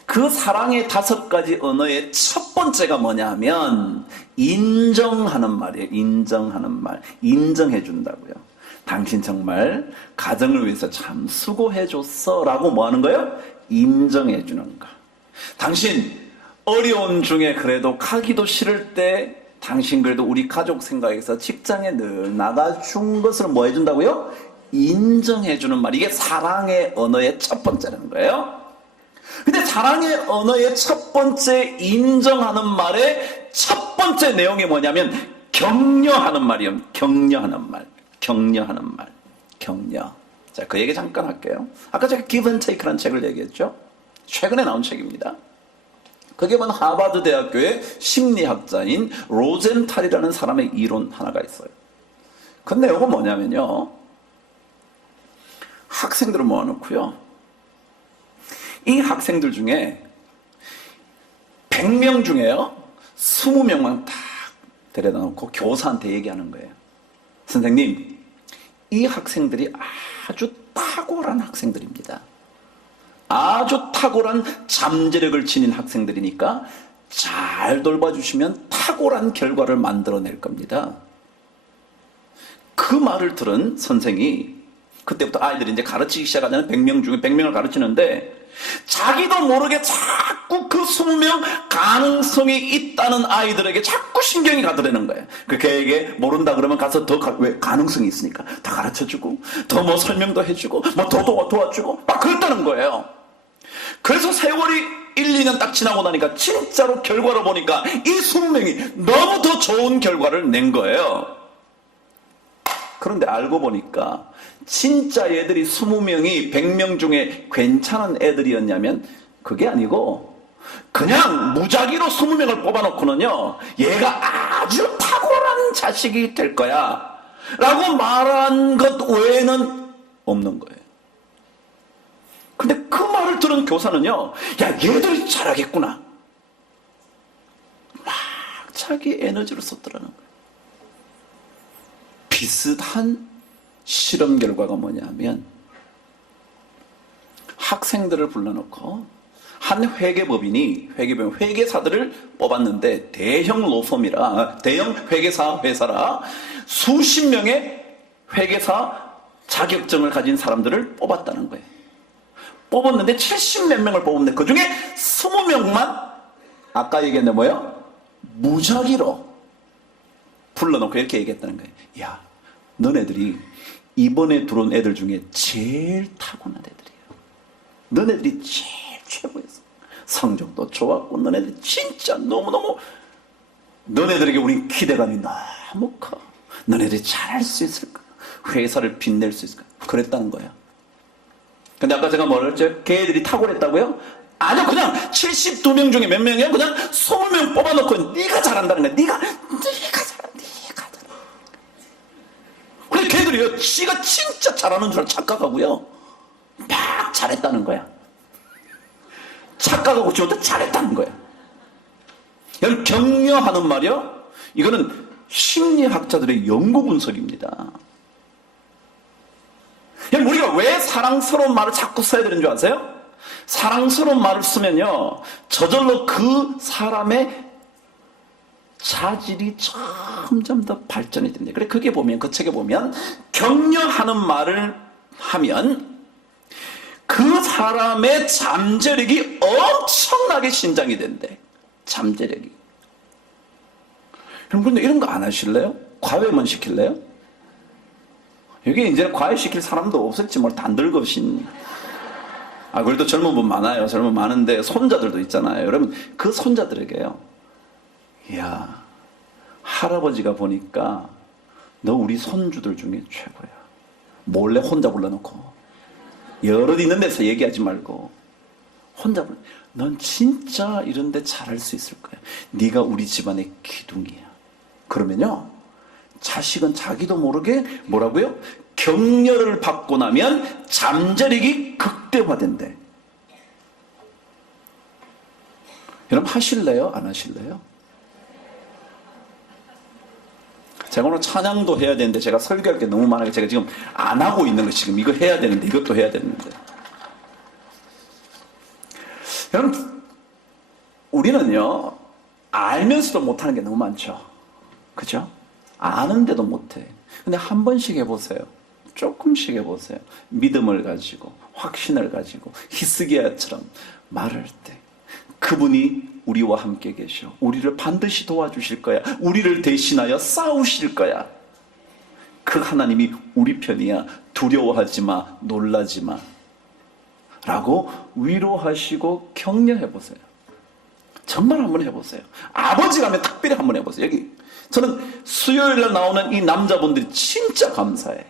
그 사랑의 5가지 언어의 첫 번째가 뭐냐 하면 인정하는 말이에요. 인정하는 말. 인정해 준다고요. 당신 정말 가정을 위해서 참 수고해줬어 라고 뭐 하는 거예요? 인정해 주는 거. 당신 어려운 중에 그래도 가기도 싫을 때 당신 그래도 우리 가족 생각해서 직장에 늘 나가준 것을 뭐 해준다고요? 인정해 주는 말. 이게 사랑의 언어의 첫 번째라는 거예요. 근데 사랑의 언어의 첫 번째 인정하는 말의 첫 번째 내용이 뭐냐면 격려하는 말이에요. 격려하는 말. 격려하는 말. 격려. 자, 그 얘기 잠깐 할게요. 아까 제가 Give and Take라는 책을 얘기했죠. 최근에 나온 책입니다. 그게 뭐냐, 하버드 대학교의 심리학자인 로젠탈이라는 사람의 이론 하나가 있어요. 그 내용은 뭐냐면요, 학생들을 모아놓고요, 이 학생들 중에 100명 중에요 20명만 딱 데려다 놓고 교사한테 얘기하는 거예요. 선생님, 이 학생들이 아주 탁월한 학생들입니다. 아주 탁월한 잠재력을 지닌 학생들이니까 잘 돌봐주시면 탁월한 결과를 만들어낼 겁니다. 그 말을 들은 선생이 그때부터 아이들이 이제 가르치기 시작하자는 100명 중에 100명을 가르치는데 자기도 모르게 자꾸 그 20명 가능성이 있다는 아이들에게 자꾸 신경이 가더라는 거예요. 그 걔에게 모른다 그러면 가서 왜 가능성이 있으니까 다 가르쳐주고 더 뭐 설명도 해주고 뭐 더 도와주고 막 그랬다는 거예요. 그래서 세월이 1, 2년 딱 지나고 나니까 진짜로 결과를 보니까 이 20명이 너무 더 좋은 결과를 낸 거예요. 그런데 알고 보니까 진짜 애들이 20명이 100명 중에 괜찮은 애들이었냐면 그게 아니고 그냥 무작위로 20명을 뽑아놓고는요, 얘가 아주 탁월한 자식이 될 거야 라고 말한 것 외에는 없는 거예요. 근데 그 말을 들은 교사는요, 야, 얘들이 잘하겠구나, 막 자기 에너지를 썼더라는 거예요. 비슷한 실험 결과가 뭐냐면, 학생들을 불러놓고 한 회계법인이 회계사들을 뽑았는데, 대형 로펌이라, 대형 회계사라 수십 명의 회계사 자격증을 가진 사람들을 뽑았다는 거예요. 뽑았는데 70 몇 명을 뽑았는데 그 중에 20명만 아까 얘기했는데 뭐예요? 무작위로 불러놓고 이렇게 얘기했다는 거예요. 야, 너네들이 이번에 들어온 애들 중에 제일 타고난 애들이에요. 너네들이 제일 최고였어. 성적도 좋았고 너네들이 진짜 너무너무, 너네들에게 우린 기대감이 너무 커. 너네들이 잘할 수 있을까? 회사를 빛낼 수 있을까? 그랬다는 거야. 근데 아까 제가 뭐라 했죠? 걔들이 탁월했다고요? 아니요, 그냥 72명 중에 몇 명이에요? 그냥 20명 뽑아놓고 네가 잘한다는 거야. 네가 잘한다. 근데 걔들이요, 지가 진짜 잘하는 줄 착각하고요, 막 잘했다는 거야. 착각하고 지금도 잘했다는 거야. 여러분, 격려하는 말이요, 이거는 심리학자들의 연구 분석입니다. 우리가 왜 사랑스러운 말을 자꾸 써야 되는 줄 아세요? 사랑스러운 말을 쓰면요, 저절로 그 사람의 자질이 점점 더 발전이 됩니다. 그래, 그게 보면, 그 책에 보면, 격려하는 말을 하면 그 사람의 잠재력이 엄청나게 신장이 된대. 잠재력이. 여러분, 근데 이런 거 안 하실래요? 과외만 시킬래요? 여기 이제는 과외시킬 사람도 없었지, 뭘 다 늙으신. 그래도 젊은 분 많아요. 젊은 분 많은데 손자들도 있잖아요. 여러분, 그 손자들에게요, 이야, 할아버지가 보니까 너 우리 손주들 중에 최고야. 몰래 혼자 불러놓고, 여럿 있는 데서 얘기하지 말고 혼자 불러. 넌 진짜 이런데 잘할 수 있을 거야. 네가 우리 집안의 기둥이야. 그러면요, 자식은 자기도 모르게 뭐라고요? 격려를 받고 나면 잠재력이 극대화된대. 여러분, 하실래요? 안 하실래요? 제가 오늘 찬양도 해야 되는데 제가 설교할 게 너무 많아요. 제가 지금 안 하고 있는 거, 지금 이거 해야 되는데 이것도 해야 되는데. 여러분, 우리는요, 알면서도 못하는 게 너무 많죠. 그죠? 아는데도 못해. 근데 한 번씩 해보세요. 조금씩 해보세요. 믿음을 가지고, 확신을 가지고, 히스기야처럼 말할 때 그분이 우리와 함께 계셔. 우리를 반드시 도와주실 거야. 우리를 대신하여 싸우실 거야. 그 하나님이 우리 편이야. 두려워하지 마. 놀라지 마. 라고 위로하시고 격려해보세요. 정말 한번 해보세요. 아버지라면 특별히 한번 해보세요. 여기 저는 수요일날 나오는 이 남자분들이 진짜 감사해.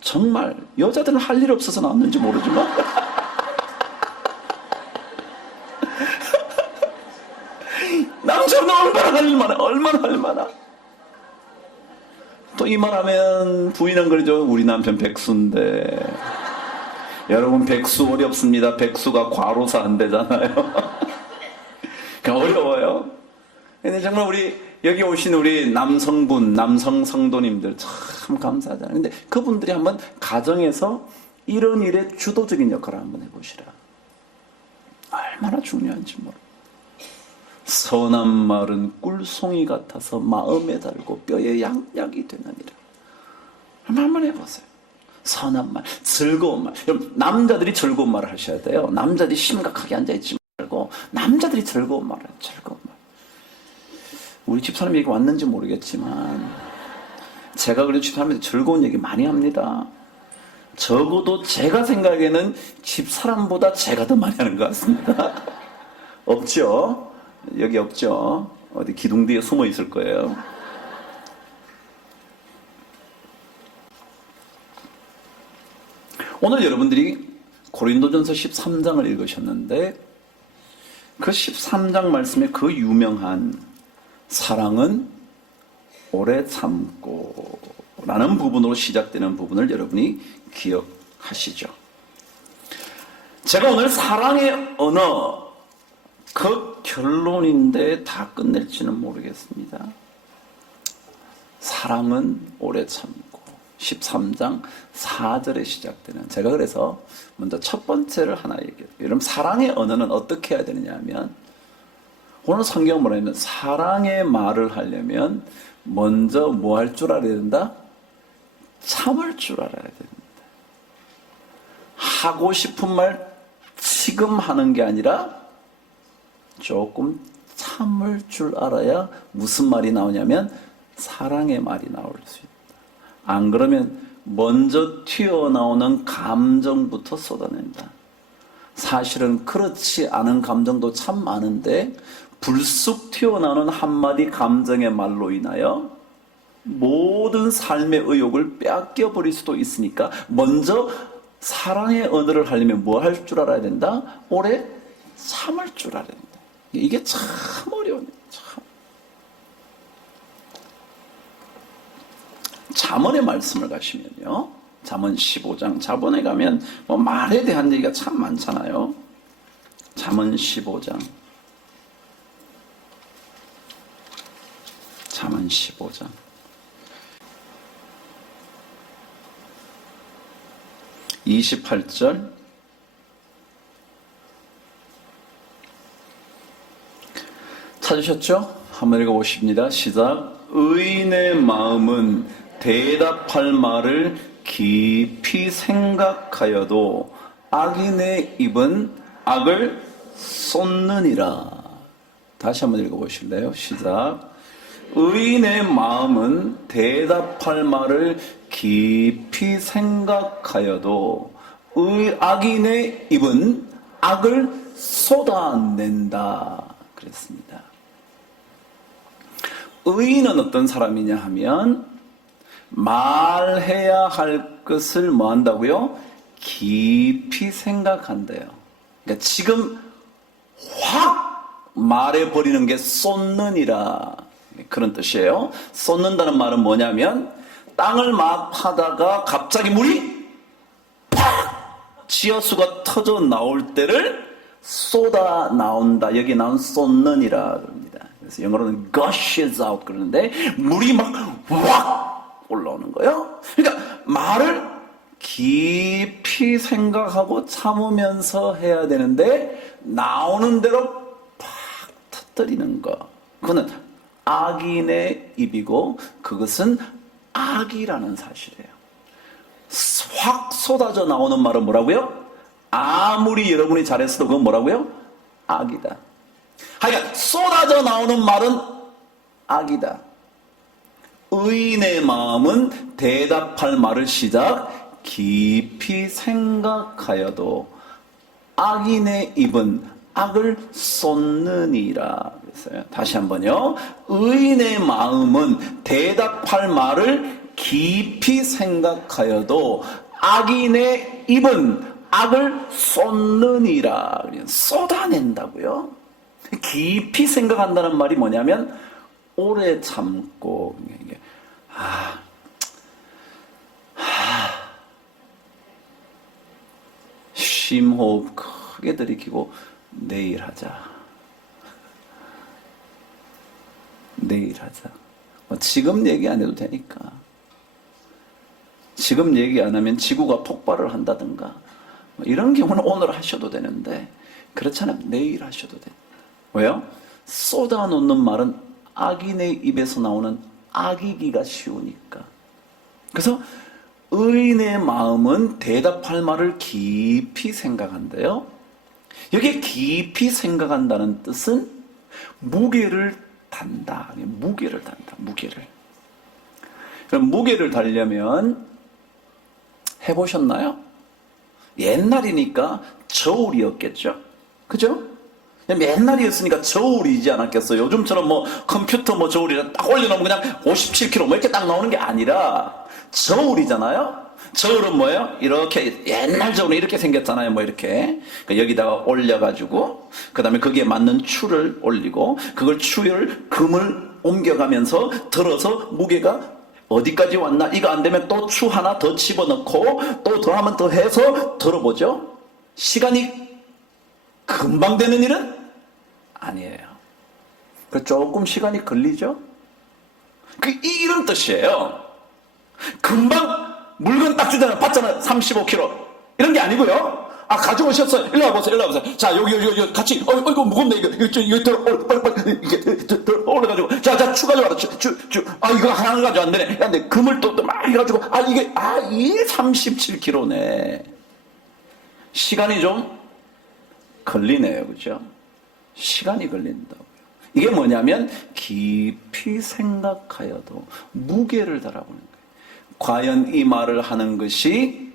정말 여자들은 할 일 없어서 나왔는지 모르지만 남자는 얼마나 할 일 많아. 얼마나 할 일 많아. 또 이 말하면 부인은 그러죠. 우리 남편 백수인데. 여러분, 백수 어렵습니다. 백수가 과로사 안 되잖아요. 어려워요. 근데 정말 우리 여기 오신 우리 남성분, 남성 성도님들 참 감사하잖아요. 근데 그분들이 한번 가정에서 이런 일에 주도적인 역할을 한번 해보시라. 얼마나 중요한지 모르. 선한 말은 꿀송이 같아서 마음에 달고 뼈에 양약이 되느니라. 한번 해보세요. 선한 말, 즐거운 말. 여러분, 남자들이 즐거운 말을 하셔야 돼요. 남자들이 심각하게 앉아있지 말고 남자들이 즐거운 말을 해요. 즐거운 말. 우리 집사람이 얘기 왔는지 모르겠지만 제가 그래도 집사람한테 즐거운 얘기 많이 합니다. 적어도 제가 생각에는 집사람보다 제가 더 많이 하는 것 같습니다. 없죠? 여기 없죠? 어디 기둥 뒤에 숨어 있을 거예요. 오늘 여러분들이 고린도전서 13장을 읽으셨는데 그 13장 말씀에 그 유명한 사랑은 오래 참고 라는 부분으로 시작되는 부분을 여러분이 기억하시죠. 제가 오늘 사랑의 언어 그 결론인데 다 끝낼지는 모르겠습니다. 사랑은 오래 참고 13장 4절에 시작되는, 제가 그래서 먼저 첫 번째를 하나 얘기해요. 여러분, 사랑의 언어는 어떻게 해야 되느냐 하면, 오늘 성경은 뭐라 하면 사랑의 말을 하려면 먼저 뭐 할 줄 알아야 된다? 참을 줄 알아야 됩니다. 하고 싶은 말 지금 하는 게 아니라 조금 참을 줄 알아야 무슨 말이 나오냐면 사랑의 말이 나올 수 있다. 안 그러면 먼저 튀어나오는 감정부터 쏟아낸다. 사실은 그렇지 않은 감정도 참 많은데 불쑥 튀어나오는 한마디 감정의 말로 인하여 모든 삶의 의욕을 빼앗겨버릴 수도 있으니까 먼저 사랑의 언어를 하려면 뭐 할 줄 알아야 된다? 오래 참을 줄 알아야 된다. 이게 참 어려워요. 참. 잠언의 말씀을 가시면요, 잠언 15장, 잠언에 가면 뭐 말에 대한 얘기가 참 많잖아요. 잠언 15장, 잠언 15장 28절, 찾으셨죠? 한번 읽어보십니다. 시작. 의인의 마음은 대답할 말을 깊이 생각하여도 악인의 입은 악을 쏟느니라. 다시 한번 읽어보실래요? 시작. 의인의 마음은 대답할 말을 깊이 생각하여도 악인의 입은 악을 쏟아낸다 그랬습니다. 의인은 어떤 사람이냐 하면 말해야 할 것을 뭐 한다고요? 깊이 생각한대요. 그러니까 지금 확 말해버리는 게 쏟느니라, 그런 뜻이에요. 쏟는다는 말은 뭐냐면 땅을 막 파다가 갑자기 물이 팍! 지하수가 터져 나올 때를 쏟아 나온다. 여기 나온 쏟느니라 그럽니다. 그래서 영어로는 gushes out 그러는데 물이 막 확 올라오는 거예요. 그러니까 말을 깊이 생각하고 참으면서 해야 되는데 나오는 대로 팍 터뜨리는 거. 그거는 악인의 입이고 그것은 악이라는 사실이에요. 확 쏟아져 나오는 말은 뭐라고요? 아무리 여러분이 잘했어도 그건 뭐라고요? 악이다. 그러니까 쏟아져 나오는 말은 악이다. 의인의 마음은 대답할 말을 시작 깊이 생각하여도 악인의 입은 악을 쏟느니라 그랬어요. 다시 한번요. 의인의 마음은 대답할 말을 깊이 생각하여도 악인의 입은 악을 쏟느니라. 쏟아낸다고요. 깊이 생각한다는 말이 뭐냐면 오래 참고 심호흡 크게 들이키고 내일 하자. 내일 하자. 지금 얘기 안 해도 되니까. 지금 얘기 안 하면 지구가 폭발을 한다든가 이런 경우는 오늘 하셔도 되는데 그렇지 않으면 내일 하셔도 돼. 왜요? 쏟아놓는 말은 악인의 입에서 나오는 악이기가 쉬우니까. 그래서 의인의 마음은 대답할 말을 깊이 생각한대요. 여기에 깊이 생각한다는 뜻은 무게를 단다. 무게를 단다. 무게를. 그럼 무게를 달려면 해보셨나요? 옛날이니까 저울이었겠죠? 그죠? 옛날이었으니까 저울이지 않았겠어요? 요즘처럼 뭐 컴퓨터 뭐 저울이라 딱 올려놓으면 그냥 57kg 뭐 이렇게 딱 나오는 게 아니라 저울이잖아요? 저울은 뭐예요? 이렇게 옛날 저울은 이렇게 생겼잖아요. 뭐 이렇게 그러니까 여기다가 올려가지고 그 다음에 거기에 맞는 추를 올리고 그걸 추를 금을 옮겨가면서 들어서 무게가 어디까지 왔나 이거 안 되면 또 추 하나 더 집어넣고 또 더하면 더 해서 들어보죠. 시간이 금방 되는 일은 아니에요. 그 조금 시간이 걸리죠. 이런 뜻이에요. 금방 물건 딱 주잖아요. 받잖아요. 35kg. 이런 게 아니고요. 아, 가져오셨어요. 일로 와보세요. 일로 와보세요. 자, 여기 같이, 이거 무겁네. 이거 들어, 빨리, 이게 올라가지고. 자, 추 가져와라. 아, 이거 하나 가지고 안 되네. 야, 근데 금을 또 막 해가지고. 이게 37kg네. 시간이 좀 걸리네요. 그죠? 시간이 걸린다고요. 이게 뭐냐면, 깊이 생각하여도 무게를 달아보는 거예요. 과연 이 말을 하는 것이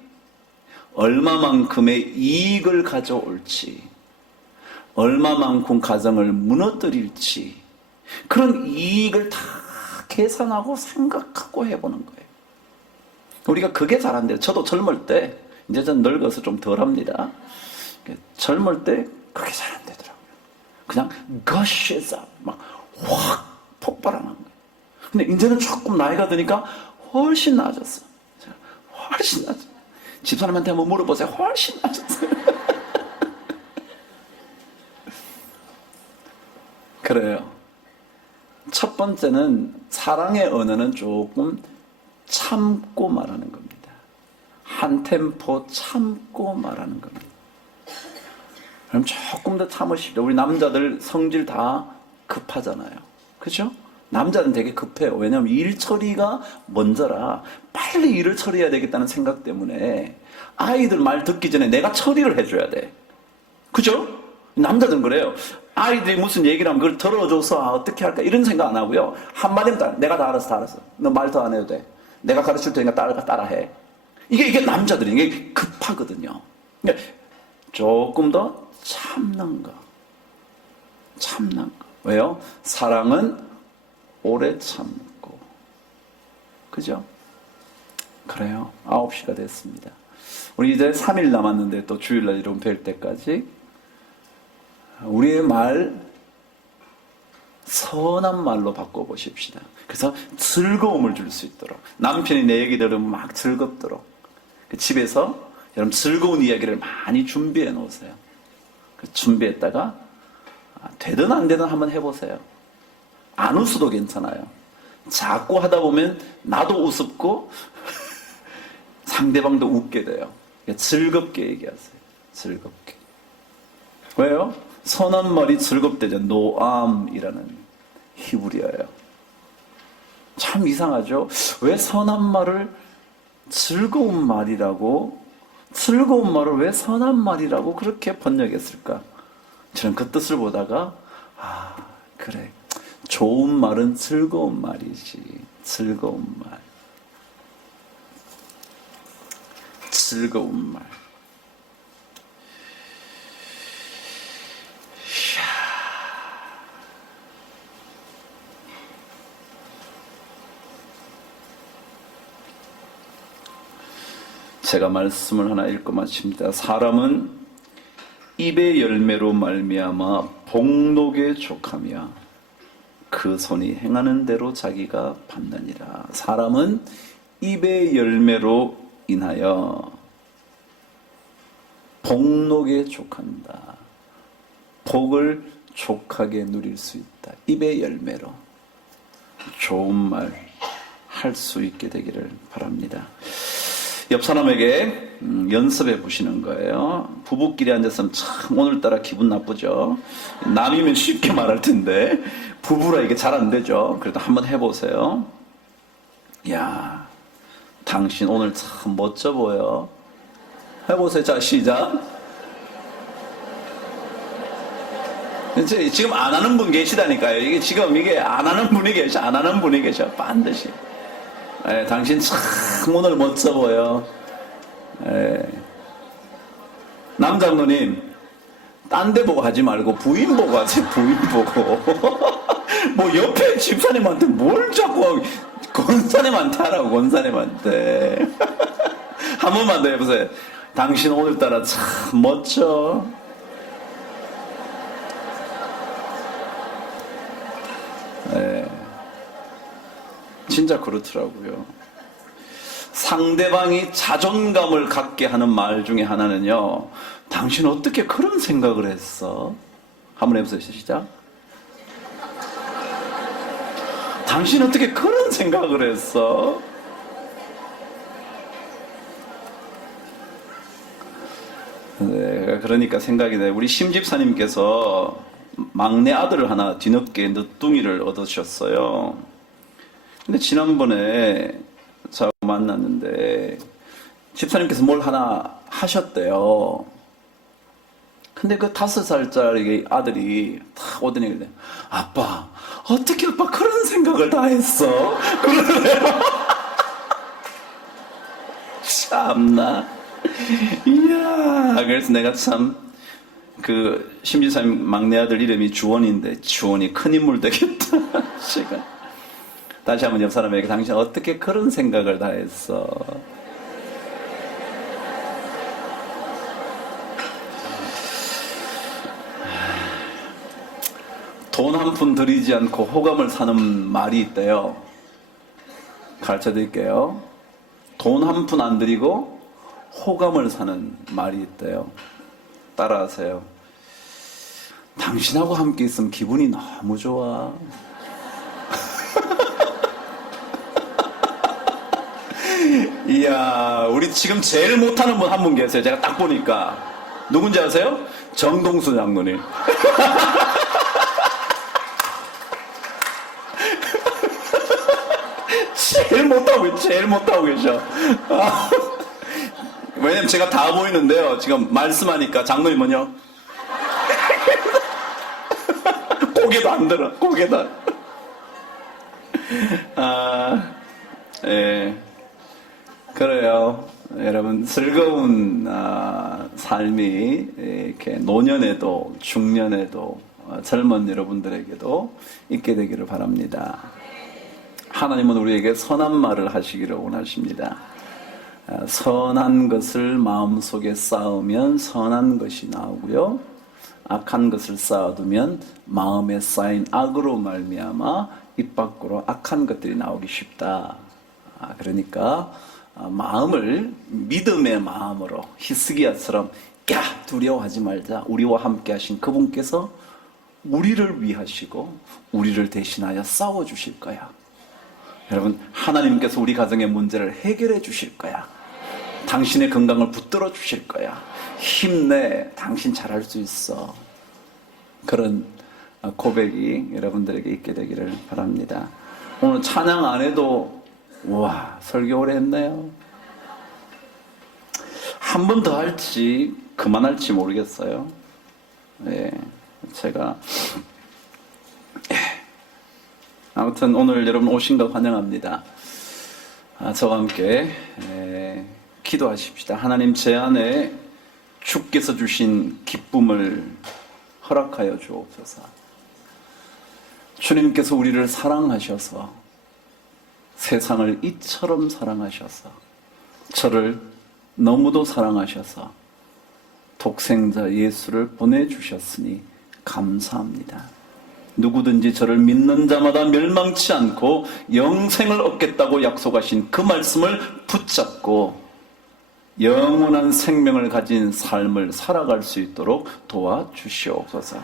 얼마만큼의 이익을 가져올지, 얼마만큼 가정을 무너뜨릴지, 그런 이익을 다 계산하고 생각하고 해보는 거예요. 우리가 그게 잘 안 돼요. 저도 젊을 때, 이제 전 늙어서 좀 덜 합니다. 젊을 때 그게 잘 안 되더라고요. 그냥 거시에서 막 확 폭발하는 거예요. 근데 이제는 조금 나이가 드니까 훨씬 나아졌어. 훨씬 나아졌어. 집사람한테 한번 물어보세요. 훨씬 나아졌어요. 그래요. 첫 번째는 사랑의 언어는 조금 참고 말하는 겁니다. 한 템포 참고 말하는 겁니다. 그럼 조금 더 참으십시오. 우리 남자들 성질 다 급하잖아요. 그렇죠? 남자는 되게 급해요. 왜냐하면 일 처리가 먼저라 빨리 일을 처리해야 되겠다는 생각 때문에 아이들 말 듣기 전에 내가 처리를 해줘야 돼. 그죠? 남자들은 그래요. 아이들이 무슨 얘기를 하면 그걸 들어줘서 어떻게 할까 이런 생각 안 하고요. 한마디면 내가 다 알았어. 너 말 더 안 해도 돼. 내가 가르칠 테니까 따라해. 이게 남자들이 이게 급하거든요. 그러니까 조금 더 참는 거. 왜요? 사랑은 오래 참고. 그죠? 그래요. 9시가 됐습니다. 우리 이제 3일 남았는데 또 주일날 이런 뵐 때까지 우리의 말 선한 말로 바꿔보십시다. 그래서 즐거움을 줄 수 있도록 남편이 내 얘기 들으면 막 즐겁도록 집에서 여러분 즐거운 이야기를 많이 준비해 놓으세요. 준비했다가 되든 안 되든 한번 해보세요. 안 웃어도 괜찮아요. 자꾸 하다 보면 나도 우습고 상대방도 웃게 돼요. 즐겁게 얘기하세요. 즐겁게. 왜요? 선한 말이 즐겁대죠. 노암이라는 히브리어예요. 참 이상하죠? 왜 선한 말을 즐거운 말이라고, 즐거운 말을 왜 선한 말이라고 그렇게 번역했을까? 저는 그 뜻을 보다가 그래, 좋은 말은 즐거운 말이지. 즐거운 말. 즐거운 말. 제가 말씀을 하나 읽고 마칩니다. 사람은 입의 열매로 말미암아 복록에 족하며 그 손이 행하는 대로 자기가 받느니라. 사람은 입의 열매로 인하여 복록에 족한다. 복을 족하게 누릴 수 있다. 입의 열매로 좋은 말 할 수 있게 되기를 바랍니다. 옆 사람에게 연습해 보시는 거예요. 부부끼리 앉았으면 참 오늘따라 기분 나쁘죠. 남이면 쉽게 말할 텐데 부부라 이게 잘 안 되죠. 그래도 한번 해보세요. 야, 당신 오늘 참 멋져 보여. 해보세요. 자, 시작. 지금 안 하는 분 계시다니까요. 이게 안 하는 분이 계셔. 반드시. 당신 참 오늘 멋져 보여. 예. 남장로님, 딴 데 보고 하지 말고 부인 보고 하세요. 부인 보고. 뭐 옆에 집사님한테 뭘 자꾸 권사님한테 하라고. 권사님한테. 한 번만 더 해보세요. 당신 오늘따라 참 멋져. 네. 진짜 그렇더라고요. 상대방이 자존감을 갖게 하는 말 중에 하나는요, 당신 어떻게 그런 생각을 했어? 한번 해보세요. 시작. 당신 어떻게 그런 생각을 했어? 네, 그러니까 생각이 나요. 우리 심집사님께서 막내 아들을 하나 뒤늦게 늦둥이를 얻으셨어요. 근데 지난번에 저하고 만났는데 집사님께서 뭘 하나 하셨대요. 근데 그 5살짜리 아들이 탁 오더니 그래, 아빠 어떻게 아빠 그런 생각을 다 했어? 그러네요. 참나. 이야. 그래서 내가 참 그 심지사님 막내 아들 이름이 주원인데 주원이 큰 인물 되겠다. 제가 다시 한번 옆 사람에게 당신 어떻게 그런 생각을 다 했어? 돈 한 푼 들이지 않고 호감을 사는 말이 있대요. 가르쳐 드릴게요. 돈 한 푼 안 들이고 호감을 사는 말이 있대요. 따라하세요. 당신하고 함께 있으면 기분이 너무 좋아. 이야, 우리 지금 제일 못하는 분 한 분 계세요. 제가 딱 보니까. 누군지 아세요? 정동수 장로님. 제일 못하고 계셔. 왜냐면 제가 다 보이는데요. 지금 말씀하니까 장로님은요. 고개도 안 들어. 고개도. 예. 그래요. 여러분, 즐거운 삶이 이렇게 노년에도 중년에도 젊은 여러분들에게도 있게 되기를 바랍니다. 하나님은 우리에게 선한 말을 하시기를 원하십니다. 선한 것을 마음속에 쌓으면 선한 것이 나오고요, 악한 것을 쌓아두면 마음에 쌓인 악으로 말미암아 입 밖으로 악한 것들이 나오기 쉽다. 그러니까 마음을 믿음의 마음으로, 히스기야처럼 야 두려워하지 말자, 우리와 함께 하신 그분께서 우리를 위하시고 우리를 대신하여 싸워주실 거야. 여러분, 하나님께서 우리 가정의 문제를 해결해 주실 거야. 당신의 건강을 붙들어 주실 거야. 힘내, 당신 잘할 수 있어. 그런 고백이 여러분들에게 있게 되기를 바랍니다. 오늘 찬양 안 해도 와, 설교 오래 했네요. 한 번 더 할지 그만할지 모르겠어요. 네, 제가 아무튼 오늘 여러분 오신 것 환영합니다. 저와 함께 기도하십시다. 하나님, 제 안에 주께서 주신 기쁨을 허락하여 주옵소서. 주님께서 우리를 사랑하셔서, 세상을 이처럼 사랑하셔서, 저를 너무도 사랑하셔서 독생자 예수를 보내주셨으니 감사합니다. 누구든지 저를 믿는 자마다 멸망치 않고 영생을 얻겠다고 약속하신 그 말씀을 붙잡고 영원한 생명을 가진 삶을 살아갈 수 있도록 도와주시옵소서.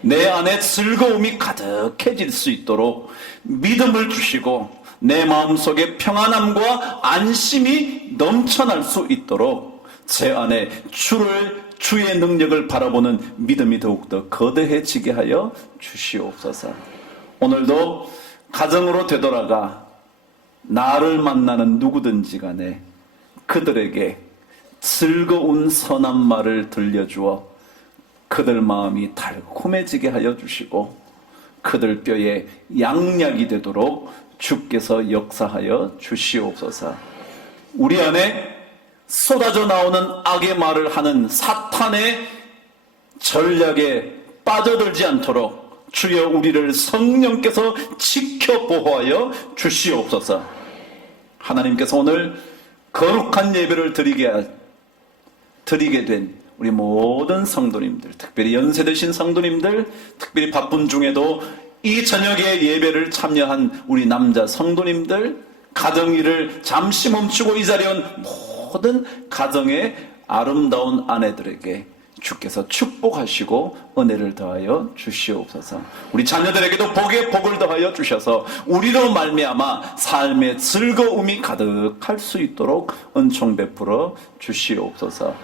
내 안에 즐거움이 가득해질 수 있도록 믿음을 주시고 내 마음속에 평안함과 안심이 넘쳐날 수 있도록 제 안에 주의 능력을 바라보는 믿음이 더욱더 거대해지게 하여 주시옵소서. 오늘도 가정으로 되돌아가 나를 만나는 누구든지 간에 그들에게 즐거운 선한 말을 들려주어 그들 마음이 달콤해지게 하여 주시고 그들 뼈에 양약이 되도록 주께서 역사하여 주시옵소서. 우리 안에 쏟아져 나오는 악의 말을 하는 사탄의 전략에 빠져들지 않도록 주여 우리를 성령께서 지켜 보호하여 주시옵소서. 하나님께서 오늘 거룩한 예배를 드리게 된 우리 모든 성도님들, 특별히 연세 드신 성도님들, 특별히 바쁜 중에도 이 저녁에 예배를 참여한 우리 남자 성도님들, 가정일을 잠시 멈추고 이 자리에 온 모든 가정의 아름다운 아내들에게 주께서 축복하시고 은혜를 더하여 주시옵소서. 우리 자녀들에게도 복에 복을 더하여 주셔서 우리로 말미암아 삶의 즐거움이 가득할 수 있도록 은총 베풀어 주시옵소서.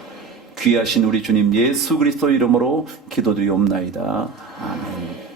귀하신 우리 주님 예수 그리스도 이름으로 기도드리옵나이다. 아멘.